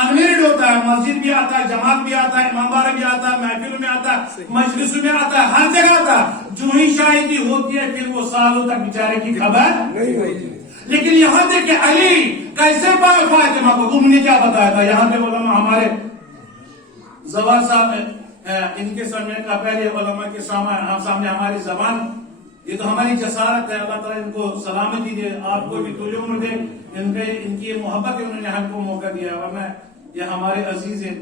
انمیرڈ ہوتا ہے، مسجد بھی آتا ہے، جماعت بھی آتا ہے، امام بارہ بھی آتا ہے، محفل میں آتا ہے، مجلس میں آتا ہے، ہر جگہ آتا ہے، جو ہی شاہدی ہوتی ہے پھر وہ سالوں تک بیچارے کی خبر نہیں ہوتی۔ لیکن یہاں دیکھیں علی کیسے پایا فاطمہ کو، تم نے کیا بتایا تھا؟ یہاں پہ علماء ہمارے زبان صاحب ان کے سامنے کا پہلے علماء کے سامنے ہماری زبان یہ تو ہماری جسارت ہے. اللہ تعالیٰ ان کو سلامتی دے, آپ کو بھی طول عمر دے. ان کی یہ محبت ہے, انہوں نے ہم کو موقع دیا, ورنہ یہ ہمارے عزیز ہیں.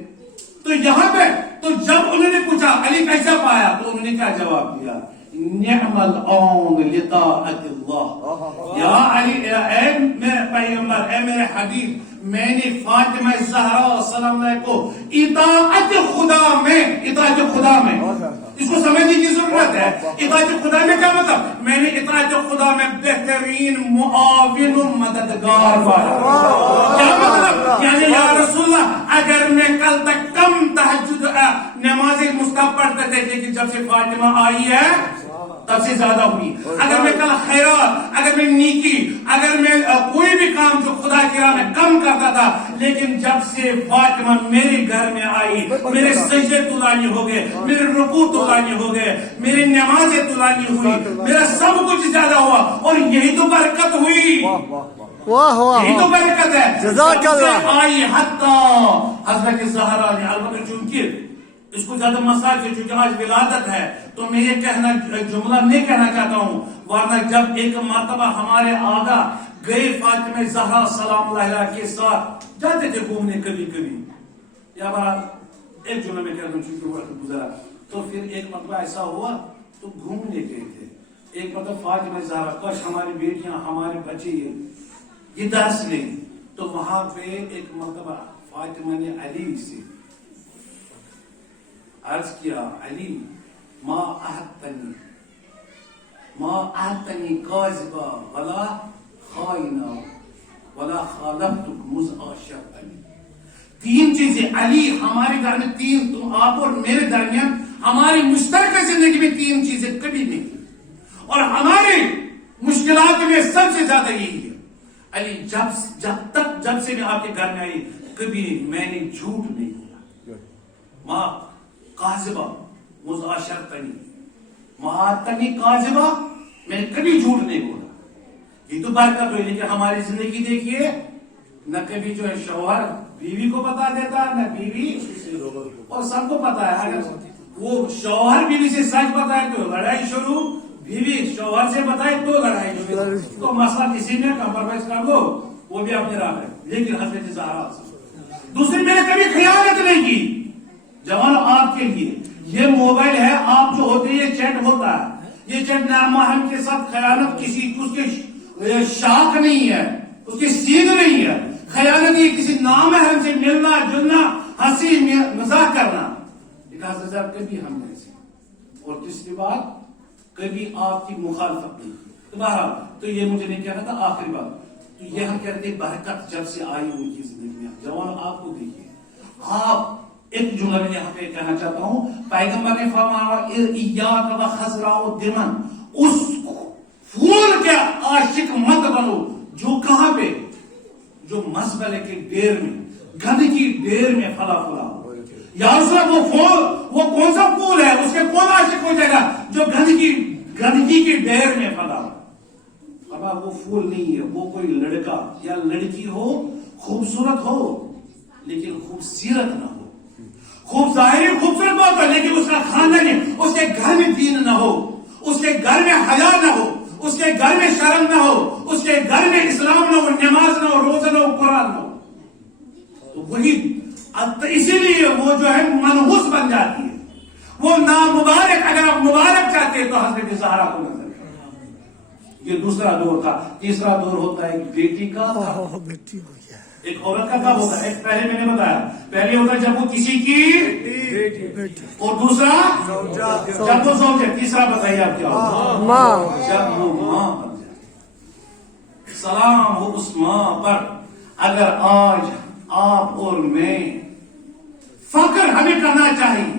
تو یہاں پہ تو جب انہوں نے پوچھا علی کیسا پایا, تو انہوں نے کیا جواب دیا, نعم العون لطاعت اللہ. یا علی, اے میرے پیغمبر, اے میرے حبیب, میں نے فاطمہ زہرا سلام اللہ کو اطاعت خدا میں اس کو سمجھنے کی ضرورت ہے. اطاعت خدا میں کیا مطلب, میں نے اطاعت خدا میں بہترین معاون و مددگار بنا. کیا مطلب, یعنی یا رسول اللہ اگر میں کل تک کم تہجد نماز مستحب پڑھتے تھے, لیکن جب سے فاطمہ آئی ہے تب سے زیادہ ہوئی. اگر میں کل خیرات, اگر میں نیکی, اگر میں کوئی بھی کام جو خدا کی راہ میں کم کرتا تھا, لیکن جب سے فاطمہ میرے گھر میں آئی, میرے سجدے طولانی ہو گئے, میرے رکوع طولانی ہو گئے, میری نمازیں طولانی ہوئی, میرا سب کچھ زیادہ ہوا. اور یہی تو برکت ہوئی, واہ واہ یہی تو برکت ہے. جزاک اللہ. آئی حتی حضرت زہرا نے, البتہ چونکہ اس کو زیادہ مسائل ہے, چونکہ آج ولادت ہے, تو میں یہ جملہ نہیں کہنا چاہتا ہوں, ورنہ جب ایک مرتبہ ہمارے آقا گئے فاطمہ زہرا سلام اللہ علیہ کے ساتھ, جاتے تھے گھومنے کبھی کبھی, یا بارا ایک جملہ میں کہتا ہوں چونکہ وقت گزرا, تو پھر ایک مرتبہ ایسا ہوا تو گھومنے گئے تھے. ایک مرتبہ فاطمہ زہرا, کاش ہماری بیٹیاں ہمارے بچے یہ درس لیں, تو وہاں پہ ایک مرتبہ فاطمہ نے علی سے عرض کیا, علی ما احتنی کاذبا ولا خائنا ولا خالفتک مذ عاشرتنی. تین چیزیں علی ہمارے گھر میں, تین, تم آپ اور میرے درمیان ہماری مشترکہ زندگی میں تین چیزیں کبھی نہیں, اور ہماری مشکلات میں سب سے زیادہ یہی ہے. علی جب سے میں آپ کے گھر میں آئی, کبھی میں نے جھوٹ نہیں بولا. ماں کاذبہ مذ عاشرتنی, معاتنی کاذبہ, میں نے کبھی جھوٹ نہیں بولا. یہ تو برکت ہوئی. لیکن ہماری زندگی دیکھیے, نہ کبھی جو ہے شوہر بیوی کو بتا دیتا, نہ بیوی, اور سب کو پتا ہے اگر وہ شوہر بیوی سے سچ بتائے تو لڑائی شروع, بیوی شوہر سے بتائے تو لڑائی شروع. تو مسئلہ کسی نے کمپرومائز کر دو, وہ بھی اپنے راہ ہے. لیکن حضرت زہرا دوسری, میں نے کبھی خیانت نہیں کی. جوان آپ کے لیے یہ موبائل ہے, آپ جو ہوتے ہیں یہ چیٹ ہوتا ہے, یہ چیٹ نامحرم کے ساتھ خیانت کسی اس کے شاخ نہیں ہے, اس کی سین نہیں ہے. خیانت یہ کسی نامحرم سے ملنا جلنا, ہنسی مزاح کرنا. لہٰذا کبھی ہم نے ایسے, اور تیسری بات کبھی آپ کی مخالفت نہیں کی. تو بہرحال تو یہ مجھے نہیں کہنا تھا. آخری بات تو یہ ہم کہتے ہیں برکت جب سے آئی ان کی زندگی میں. جوان آپ کو دیکھیے, آپ ایک جملہ میں یہاں پہ کہنا چاہتا ہوں, پیغمبر نے فرمایا ایاک و خضراء الدمن, اس پھول کے عاشق مت بنو جو کہاں پہ, جو مزبلے کے ڈیر میں, گندگی ڈیر میں پھلا پھلا ہو. یا وہ پھول, وہ کون سا پھول ہے, اس کے کون عاشق ہو جائے گا جو گندگی کی ڈیر میں پھلا ہو. اب وہ پھول نہیں ہے, وہ کوئی لڑکا یا لڑکی ہو, خوبصورت ہو لیکن خوبصیرت نہ ہو. خوب ظاہری خوبصورت بات ہے, لیکن اس کا خاندان نہیں, اس کے گھر میں دین نہ ہو, اس کے گھر میں حیا نہ ہو, اس کے گھر میں شرم نہ ہو, اس کے گھر میں اسلام نہ ہو, نماز نہ ہو, روزہ نہ ہو, قرآن نہ ہو, تو وہی اسی لیے وہ جو ہے منحوس بن جاتی ہے. وہ نامبارک, اگر آپ مبارک چاہتے ہیں تو حضرت زہرا کو نظر. یہ دوسرا دور تھا. تیسرا دور ہوتا ہے ایک بیٹی کا, بیٹی ہو گیا, ایک عورت کا کب ہوتا ہے. ایک پہلے میں نے بتایا, پہلے ہوتا ہے جب وہ کسی کی بیٹی, اور دوسرا جب وہ زوج ہے. تیسرا بتائیے آپ کیا ہوگا, ماں, جب وہ ماں بن جائے. سلام ہو اس ماں پر. اگر آج آپ اور میں فخر ہمیں کرنا چاہیے,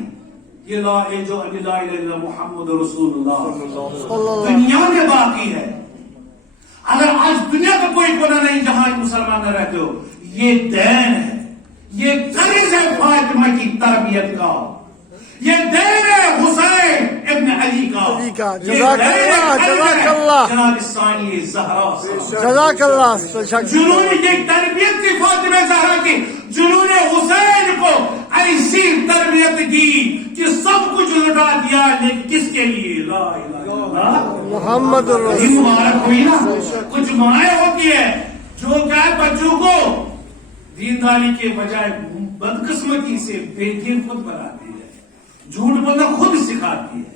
یہ لا جو لا الہ الا اللہ محمد رسول اللہ دنیا میں باقی ہے. اگر آج دنیا کا کوئی کونا نہیں جہاں مسلمان نہ رہتے ہو, یہ دین ہے, یہ قرض ہے فاطمہ کی تربیت کا, یہ دین ہے حسین ابن علی کا. جزاک اللہ, جزاک اللہ, جناب ثانی زہرا, جزاک اللہ. جنون کی تربیت کی فاطمہ زہرا کی, جنون حسین کو ایسی تربیت دی کہ سب کچھ لٹا دیا لیکن کس کے لیے؟ لا الہ الا اللہ محمد یہ مبارک ہوئی نا. کچھ مائیں ہوتی ہے جو کیا بچوں کو دینداری کے بجائے بدقسمتی سے بے دین خود بناتی ہے, جھوٹ بولنا خود سکھاتی ہے.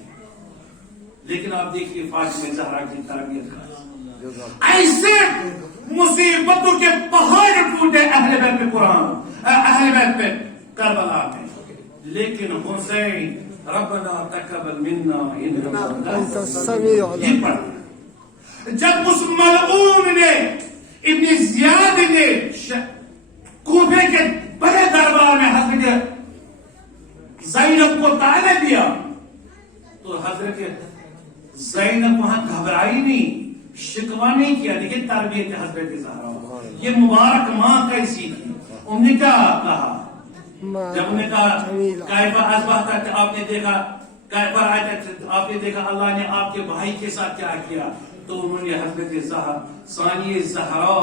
لیکن آپ دیکھیے فاطمہ زہرا کی تربیت کا ایسے مصیبتوں کے پہاڑ ٹوٹے اہل بیت پہ قرآن, اہل بیت پہ کربلا میں. لیکن حسین ربنا تقبل منا انک السمیع یہ پڑھا. جب اس ملعون نے ابن زیاد نے کوفے کے بڑے دربار میں حضرت زینب کو طعنہ دیا تو حضرت زینب وہاں گھبرائی نہیں, شکوا نہیں کیا. دیکھیں تربیت حضرت زہرا, یہ مبارک ماں کیسی تھی. انہوں نے کیا کہا جب انہوں نے کہا کیفا اصبحت, کہ آپ نے دیکھا کیفا رأیت, آپ نے دیکھا اللہ نے آپ کے بھائی کے ساتھ کیا کیا, تو انہوں نے حضرت ثانیہ زہرا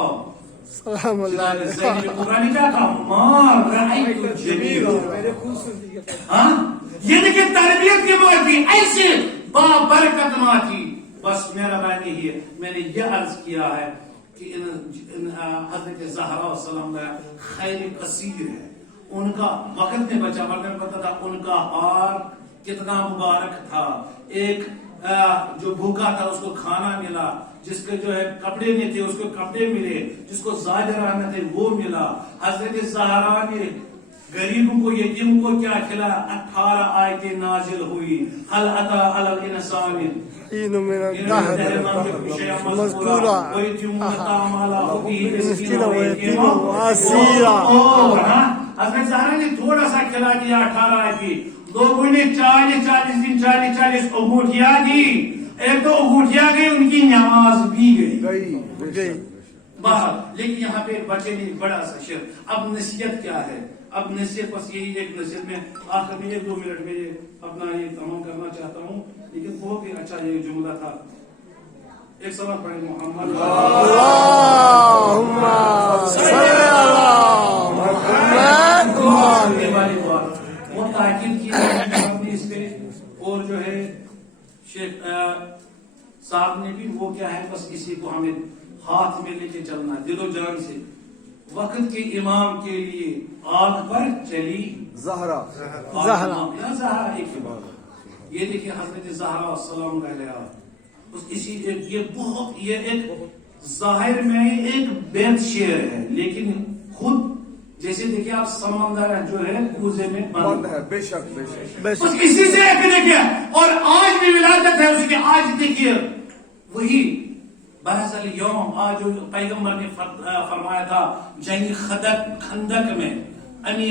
سلام علیکم. زینب کبریٰ نے کیا کہا ماں رأیت جمیل. ہاں یہ دیکھیں تربیت کی ماں تھی, ایسے بابرکت ماں تھی. بس میرا معنی ہی ہے, میں نے یہ عرض کیا ہے کہ حضرت زہرا سلام خیر کثیر ہے. ان کا وقت نے بچا, ورنہ پتا تھا ان کا ہار کتنا مبارک تھا. ایک جو بھوکا تھا اس کو کھانا ملا, جس کے جو ہے کپڑے نہیں تھے اس کو کپڑے ملے, جس کو زاجر رہنا تھے وہ ملا. حضرت زہرا نے غریبوں کو یتیموں کو کیا کھلا, 18 آیتیں نازل ہوئی. هل اتى على الانسان حين من الدهر مذكورا مسكينا ويتيما واسيرا. حضرت زہرا نے تھوڑا سا کھلا دیا 18 آیتیں. لوگوں نے 40 دن 40 انگوٹھیاں دی. ایک تو انگوٹھیاں گئی, ان کی نماز بھی گئی باہر. لیکن یہاں پہ بچے نے بڑا سا شعر. اب نصیحت کیا ہے؟ اب نصیحت بس یہی ایک نصیحت میں آخر میں 1-2 منٹ میں اپنا یہ تمام کرنا چاہتا ہوں. لیکن بہت ہی اچھا یہ جملہ تھا. ایک سوال پڑھیں محمد اللہم صلی علی محمد والی بات وہ تاکید کی اپنی اس پہ. اور جو ہے شیخ صاحب نے بھی وہ کیا ہے بس اسی کو ہمیں ہاتھ میں لے کے چلنا دل و جان سے. وقت کے امام کے لیے آگ پر چلی زہرا. زہرا ایک ہی بات. یہ دیکھیں حضرت زہرا سلام علیہا, اسی یہ بہت یہ ایک ظاہر میں ایک بیت شعر ہے, لیکن خود جیسے دیکھیں آپ سمندر جو ہے کوزے میں بند ہے. بے شک بے شک. بس اسی سے ایک دیکھیں. اور آج بھی ولادت ہے اس کی. آج دیکھیے وہی بحث اليوم, آج جو پیغمبر نے فرمایا تھا جنگ خندق میں,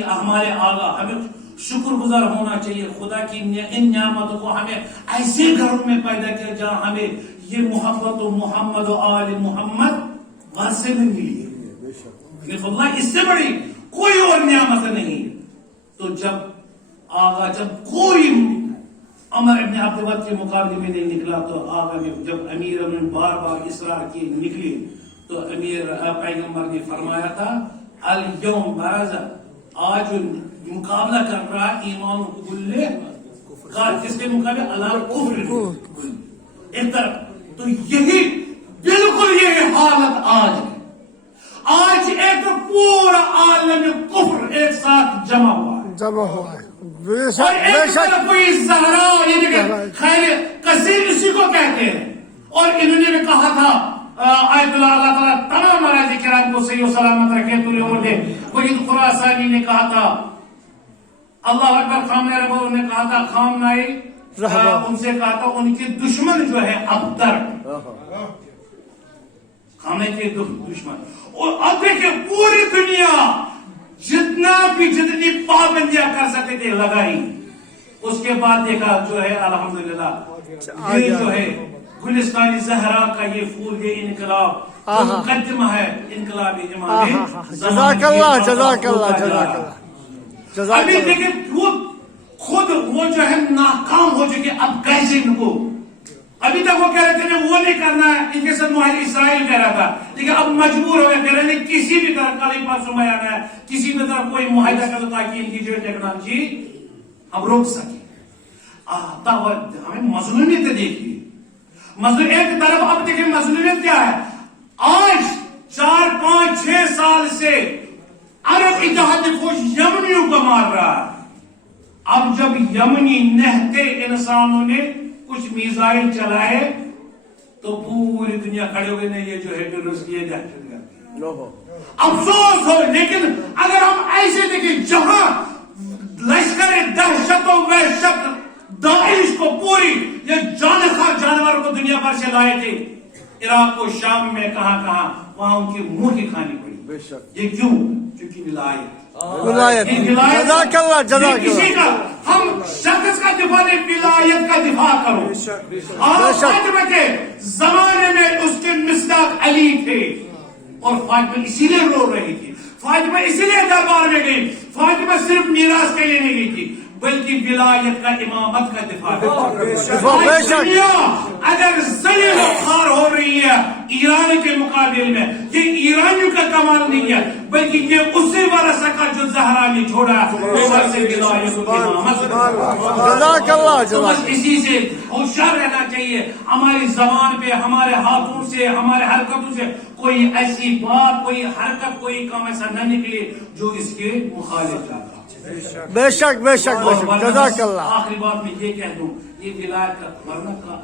ہمارے آقا ہمیں شکر گزار ہونا چاہیے خدا کی ان نعمتوں کو ہمیں ایسے گھروں میں پیدا کیا جہاں ہمیں یہ محبت و محمد و آل محمد ورثے میں ملی ہے. اللہ اس سے بڑی کوئی اور نعمت نہیں. تو جب کوئی عمر ابن عبدالود کے مقابلے میں نہیں نکلا تو آقا نے جب امیر نے بار بار اصرار کی نکلی تو امیر پیغمبر نے فرمایا تھا اليوم برز, آج مقابلہ کر رہا ایمان کل جس کے مقابلے اللہ کفر ایک طرف. تو یہی بالکل یہ حالت آج ہے. آج ایک پورا عالم کفر ایک ساتھ جمع ہوا ہے. اور ایک طرف کوئی زہرا خیر کثیر اسی کو کہتے ہیں. اور انہوں نے بھی کہا تھا آیت اللہ تعالیٰ تمام مراجع کرام کو صحیح و سلامت رکھے. تو لوگوں نے وحید خراسانی نے کہا تھا اللہ اکبر, خامنہ رحمہ نے کہا تھا خامنہ ان سے کہا تھا ان کے دشمن جو ہے ابتر, خامنہ کے دشمن. اور اب دیکھیں پوری دنیا جتنی پابندیاں کر سکتے تھے لگائی. اس کے بعد دیکھا جو ہے الحمدللہ یہ جو ہے گلستان زہرا کا یہ پھول یہ انقلاب جو مقدمہ ہے انقلاب امام. جزاک اللہ جزاک اللہ جزاک اللہ. ابھی دیکھیں خود وہ جو ہے ناکام ہو چکے. اب کیسے ان کو ابھی تک وہ کہہ رہے تھے وہ نہیں کرنا ہے, ان کے ساتھ معاہدہ اسرائیل کہہ رہا تھا, لیکن اب مجبور ہو گئے. کہہ رہے ہیں کسی بھی طرح کل پرسوں میں آنا ہے, کسی بھی طرح کوئی معاہدہ کرو تاکہ ان کی جو ٹیکنالوجی ہم روک سکیں. ہمیں مظلومیت دیکھیے. ایک طرف اب دیکھیں مظلومیت کیا ہے. آج 4-5-6 سال سے عرب اتحاد فوج یمنیوں کو مار رہا ہے. اب جب یمنی نہتے انسانوں نے کچھ میزائل چلائے تو پوری دنیا کھڑے ہو گئی. نہیں یہ جو ہے ٹیررسٹ یہ دہشت گرد. افسوس ہو, لیکن اگر ہم ایسے دیکھیں جہاں لشکر دہشت و وحشت داعش کو پوری یہ جانخوار جانور کو دنیا بھر سے لائے تھے, عراق و شام میں کہاں وہاں ان کی منہ کی کھانی پڑی. یہ کیوں؟ کیونکہ ولایت کسی کا ہم شخص کا دفاع نہیں, ولایت کا دفاع کرو. اور فاطمہ کے زمانے میں اس کے مصداق علی تھے اور فاطمہ اسی لیے رو رہی تھی. فاطمہ اسی لیے دربار میں گئی. فاطمہ صرف میراث کے لیے نہیں گئی تھی بلکہ ولایت کا امامت کا دفاع. اگر ذلیل و خوار ہو رہی ہے ایران کے مقابلے میں, یہ ایرانیوں کا کمال نہیں ہے بلکہ یہ اسی ورثہ کا جو زہرا نے چھوڑا بس اسی سے ہوشیار رہنا چاہیے. ہماری زبان پہ, ہمارے ہاتھوں سے, ہمارے حرکتوں سے کوئی ایسی بات, کوئی حرکت, کوئی کام ایسا نہ نکلے جو اس کے مخالف جاتا. بے شک جزاک اللہ. آخری بات میں یہ کہہ دوں, یہ ولایت کا ورنہ کا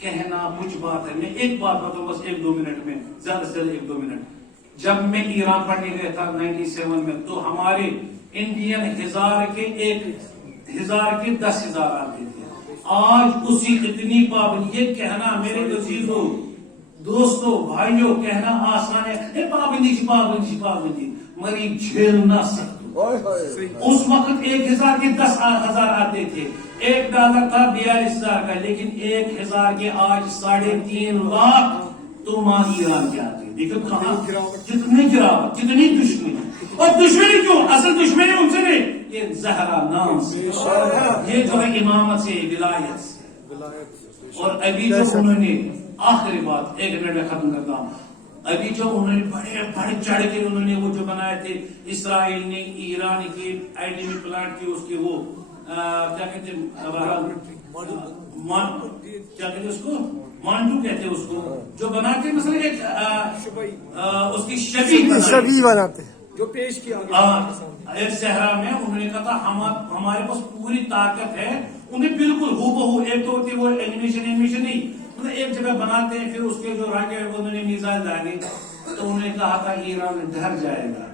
کہنا کچھ بات ہے. میں ایک بات بتاؤں بس 1-2 منٹ میں, زیادہ سے زیادہ 1-2 منٹ. جب میں ایران پڑھنے گیا تھا 97 میں تو ہمارے انڈین ہزار کے 10,000 آتے تھے. آج اسی اتنی پابندی, یہ کہنا میرے عزیزوں, دوستوں, بھائیوں, کہنا آسان ہے. پابندی مری جھیل نہ سکتے. اس وقت 1,000 کے 10,000 آتے تھے. $1 تھا 42,000 کا, لیکن 1,000 کے آج 3.5 لاکھ تو ماں ایران کے آتے. دیکھو کہاں کتنی گراوٹ, کتنی دشمنی. اور دشمنی کیوں؟ اصل دشمنی ان سے نہیں, یہ زہرا نام سے, یہ جو ہے امامت سے, ولایت سے. اور ابھی جو انہوں نے, آخری بات 1 منٹ میں ختم کرتا ہوں, ابھی جو انہوں نے بڑے چڑھ کے انہوں نے وہ جو بنائے تھے اسرائیل نے ایران کی ایٹمی پلانٹ کی, اس کے وہ کیا کہتے ہیں, کیا کہتے اس کو, مانٹو کہتے ہیں اس کو, جو بناتے مثلا ایک اس کی شبیہ بناتے جو پیش کیا ایک صحرا میں. انہوں نے کہا تھا ہمارے پاس پوری طاقت ہے. انہیں بالکل ہو بہو, ایک تو ہوتی وہ اینیمیشن نہیں, مطلب ایک جگہ بناتے ہیں, پھر اس کے جو راکٹ انہوں نے میزائل ڈالے تو انہوں نے کہا تھا ایران ڈر جائے گا.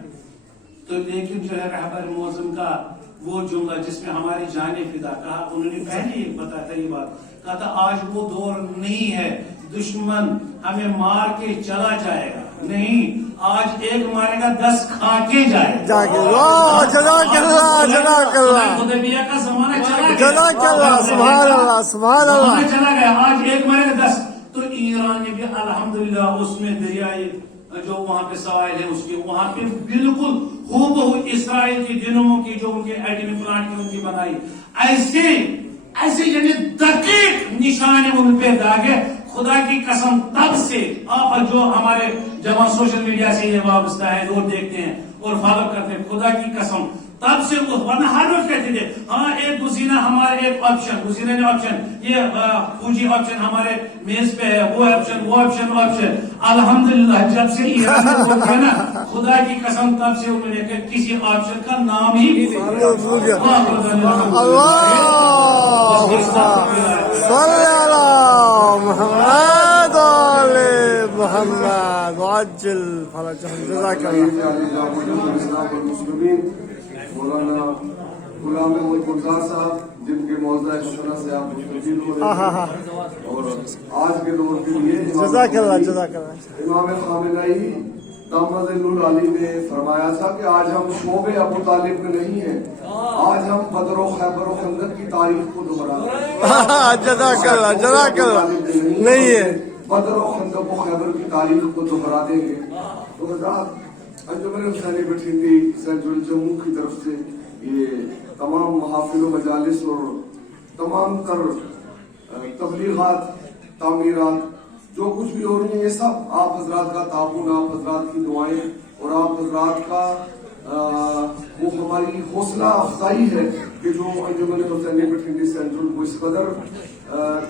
تو لیکن جو ہے رہبر معظم کا وہ جملہ جس میں ہماری جانیں فدا, کہا انہوں نے پہلے ہی بتایا تھا یہ بات, کہا تھا آج وہ دور نہیں ہے دشمن ہمیں مار کے چلا جائے گا, نہیں, آج ایک مارے گا 10 کھا کے جائے گا. حدیبیہ کا زمانہ چلا گیا, آج ایک مارے گا 10. تو ایران نے بھی الحمدللہ اس میں دریائے جو وہاں پہ سوائل ہے اس کے وہاں پہ بالکل ہو بہو اسرائیل کے دنوں کی جو ان کے ایٹمی پلانٹ کی ان کی بنائی, ایسے یعنی دقیق نشان ان پہ داغے. خدا کی قسم تب سے آپ جو ہمارے جب سوشل میڈیا سے یہ وابستہ ہے, وہ دیکھتے ہیں اور فالو کرتے ہیں, خدا کی قسم تب سے ورنہ ہر روز کہتے تھے ہاں ایک گزینہ ہمارے, ایک آپشن, گزینہ نے آپشن, یہ فوجی آپشن ہمارے میز پہ ہے, وہ آپشن. الحمدللہ جب سے ایران ہو گیا نا, خدا کی قسم تب سے انہوں نے کسی آپشن کا نام ہی محمد وعجل فرجهم جزاك مولانا غلام احمد گلزار صاحب, جن کے موضوع شرح سے آپ مستفید ہو رہے ہیں, اور آج کے دور کے لیے جزاک اللہ. امام خامنئی داماد نور علی نے فرمایا تھا کہ آج ہم شعبے ابو طالب میں نہیں ہیں, آج ہم بدر و خیبر و خندق کی تاریخ کو دوہرا رہے ہیں. جزاک اللہ نہیں ہے, بدر و خندق و خیبر کی تاریخ کو دوہرا دیں گے. تو حضرات انجمن حسینی بٹھنڈی سینٹرل جموں کی طرف سے یہ تمام محافل و مجالس اور تمام تر تبلیغات, تعمیرات جو کچھ بھی ہو رہی ہیں, یہ سب آپ حضرات کا تعاون, آپ حضرات کی دعائیں اور آپ حضرات کا وہ ہماری حوصلہ افزائی ہے کہ جو انجمن حسینیہ بٹھنڈی سینٹرل کو اس قدر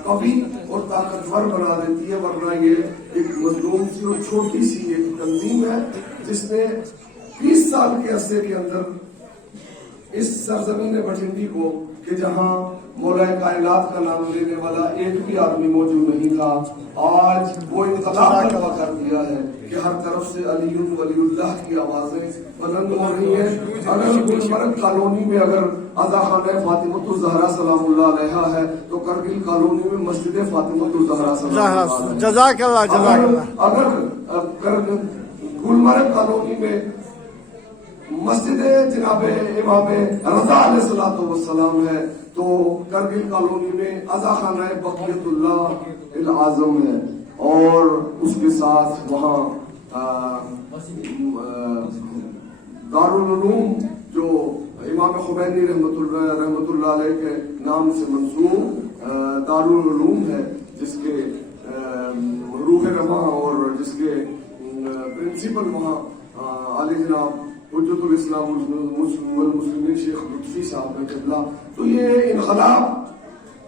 قوی اور طاقتور بنا دیتی ہے، ورنہ یہ ایک مظلوم سی اور چھوٹی سی ایک تنظیم ہے جس نے 20 سال کے عرصے کے اندر اس سرزمین بٹھنڈی کو، کہ جہاں مولا کائنات کا نام لینے والا ایک بھی آدمی موجود نہیں تھا، آج وہ انقلاب برپا کر دیا ہے کہ ہر طرف سے علی ولی اللہ کی آوازیں بلند ہو رہی ہیں۔ اگر گلمرگ کالونی میں اگر عزا خانہ فاطمۃ الزہرا سلام اللہ علیہا ہے تو کرگل کالونی میں مسجد فاطمۃ الزہرا سلام اللہ علیہا ہے۔ جزاک اللہ جزاک اللہ۔ اگر گلمرگ کالونی میں مسجد جناب امام رضا علیہ السلام ہے تو کرگل کالونی میں عزا خانہ بقیت اللہ العظم ہے، اور اس کے ساتھ وہاں دارالعلوم جو امام خمینی رحمت اللہ علیہ کے نام سے منسوب دارالعلوم ہے، جس کے روح رواں اور جس کے پرنسپل وہاں علی جناب حجت الاسلام والمسلمین شیخ لطفی صاحب رحمۃ اللہ۔ تو یہ انقلاب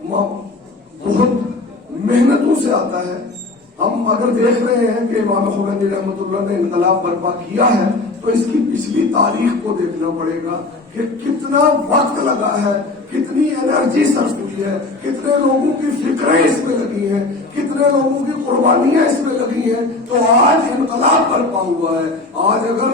بہت محنتوں سے آتا ہے۔ ہم اگر دیکھ رہے ہیں کہ امام خمینی رحمۃ اللہ نے انقلاب برپا کیا ہے تو اس کی پچھلی تاریخ کو دیکھنا پڑے گا کہ کتنا وقت لگا ہے، کتنی انرجی صرف ہوئی ہے، کتنے لوگوں کی فکریں اس میں لگی ہیں، کتنے لوگوں کی قربانیاں اس میں لگی ہیں، تو آج انقلاب برپا ہوا ہے۔ آج اگر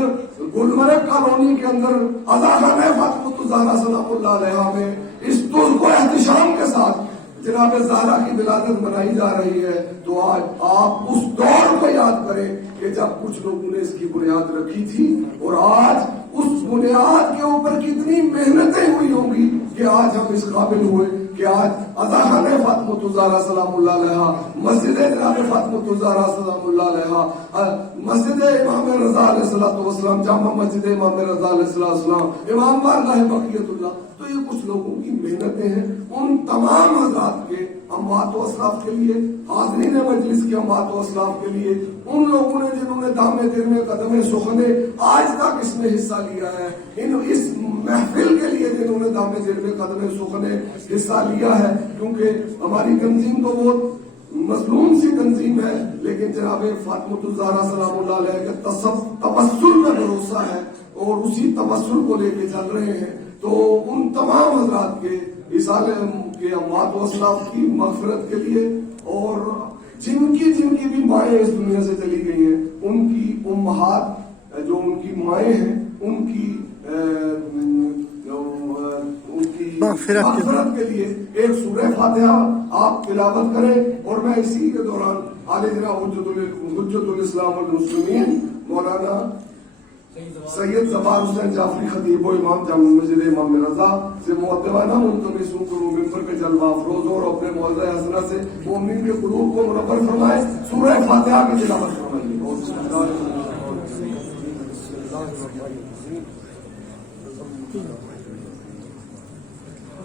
گلمرگ کالونی کے اندر عزا خانہ فاطمۃ الزہرا سلام اللہ علیہا میں اس طرز کو احتشام کے ساتھ جناب زہرا کی ولادت منائی جا رہی ہے، تو آج آپ اس دور کو یاد کریں کہ جب کچھ لوگوں نے اس کی بنیاد رکھی تھی، اور آج اس بنیاد کے اوپر کتنی محنتیں ہوئی ہوں گی کہ آج ہم اس قابل ہوئے کہ آج عزا خانہ فاطمۃ الزہرا سلام اللہ علیہا، مسجد جناب فاطمۃ الزہرا سلام اللہ علیہا، مسجد امام رضا علیہ السلام، جامع مسجد امام رضا علیہ السلام، امام بارگاہ بقیت اللہ، تو یہ کچھ لوگوں کی محنتیں ہیں۔ ان تمام حضرات کے اموات و اسلاف کے لیے، حاضرین مجلس کے اموات و اسلاف کے لیے، ان لوگوں نے جنہوں نے دامے دل میں قدم سخنے آج تک اس میں حصہ لیا ہے، اس محفل کے لیے جنہوں نے دامے دل میں قدم سخنے حصہ لیا ہے، کیونکہ ہماری تنظیم تو بہت مظلوم سی تنظیم ہے، لیکن جناب فاطمۃ الزہرا سلام اللہ علیہ کے تبسل میں بھروسہ ہے اور اسی تبسل کو لے کے چل رہے ہیں۔ تو ان تمام حضرات کے اصال کے اموات و اسلاف کی مغفرت کے لیے، اور جن کی بھی مائیں اس دنیا سے چلی گئی ہیں، ان کی امہات جو ان کی مائیں ہیں، ان کی مغفرت کے لیے ایک سورہ فاتحہ آپ تلاوت کریں، اور میں اسی کے دوران عالی جناب حجت الاسلام والمسلمین مولانا سید ظفار حسین جعفری خطیب و امام جامع مسجد امام رضا سے مؤدبانہ ملتمس ہوں کہ وہ ممبر پہ جلوہ افروز اور اپنے موعظہ حسنہ سے مومنین کے قلوب کو منور فرمائے، سورہ فاتحہ کی تلاوت فرمائیے۔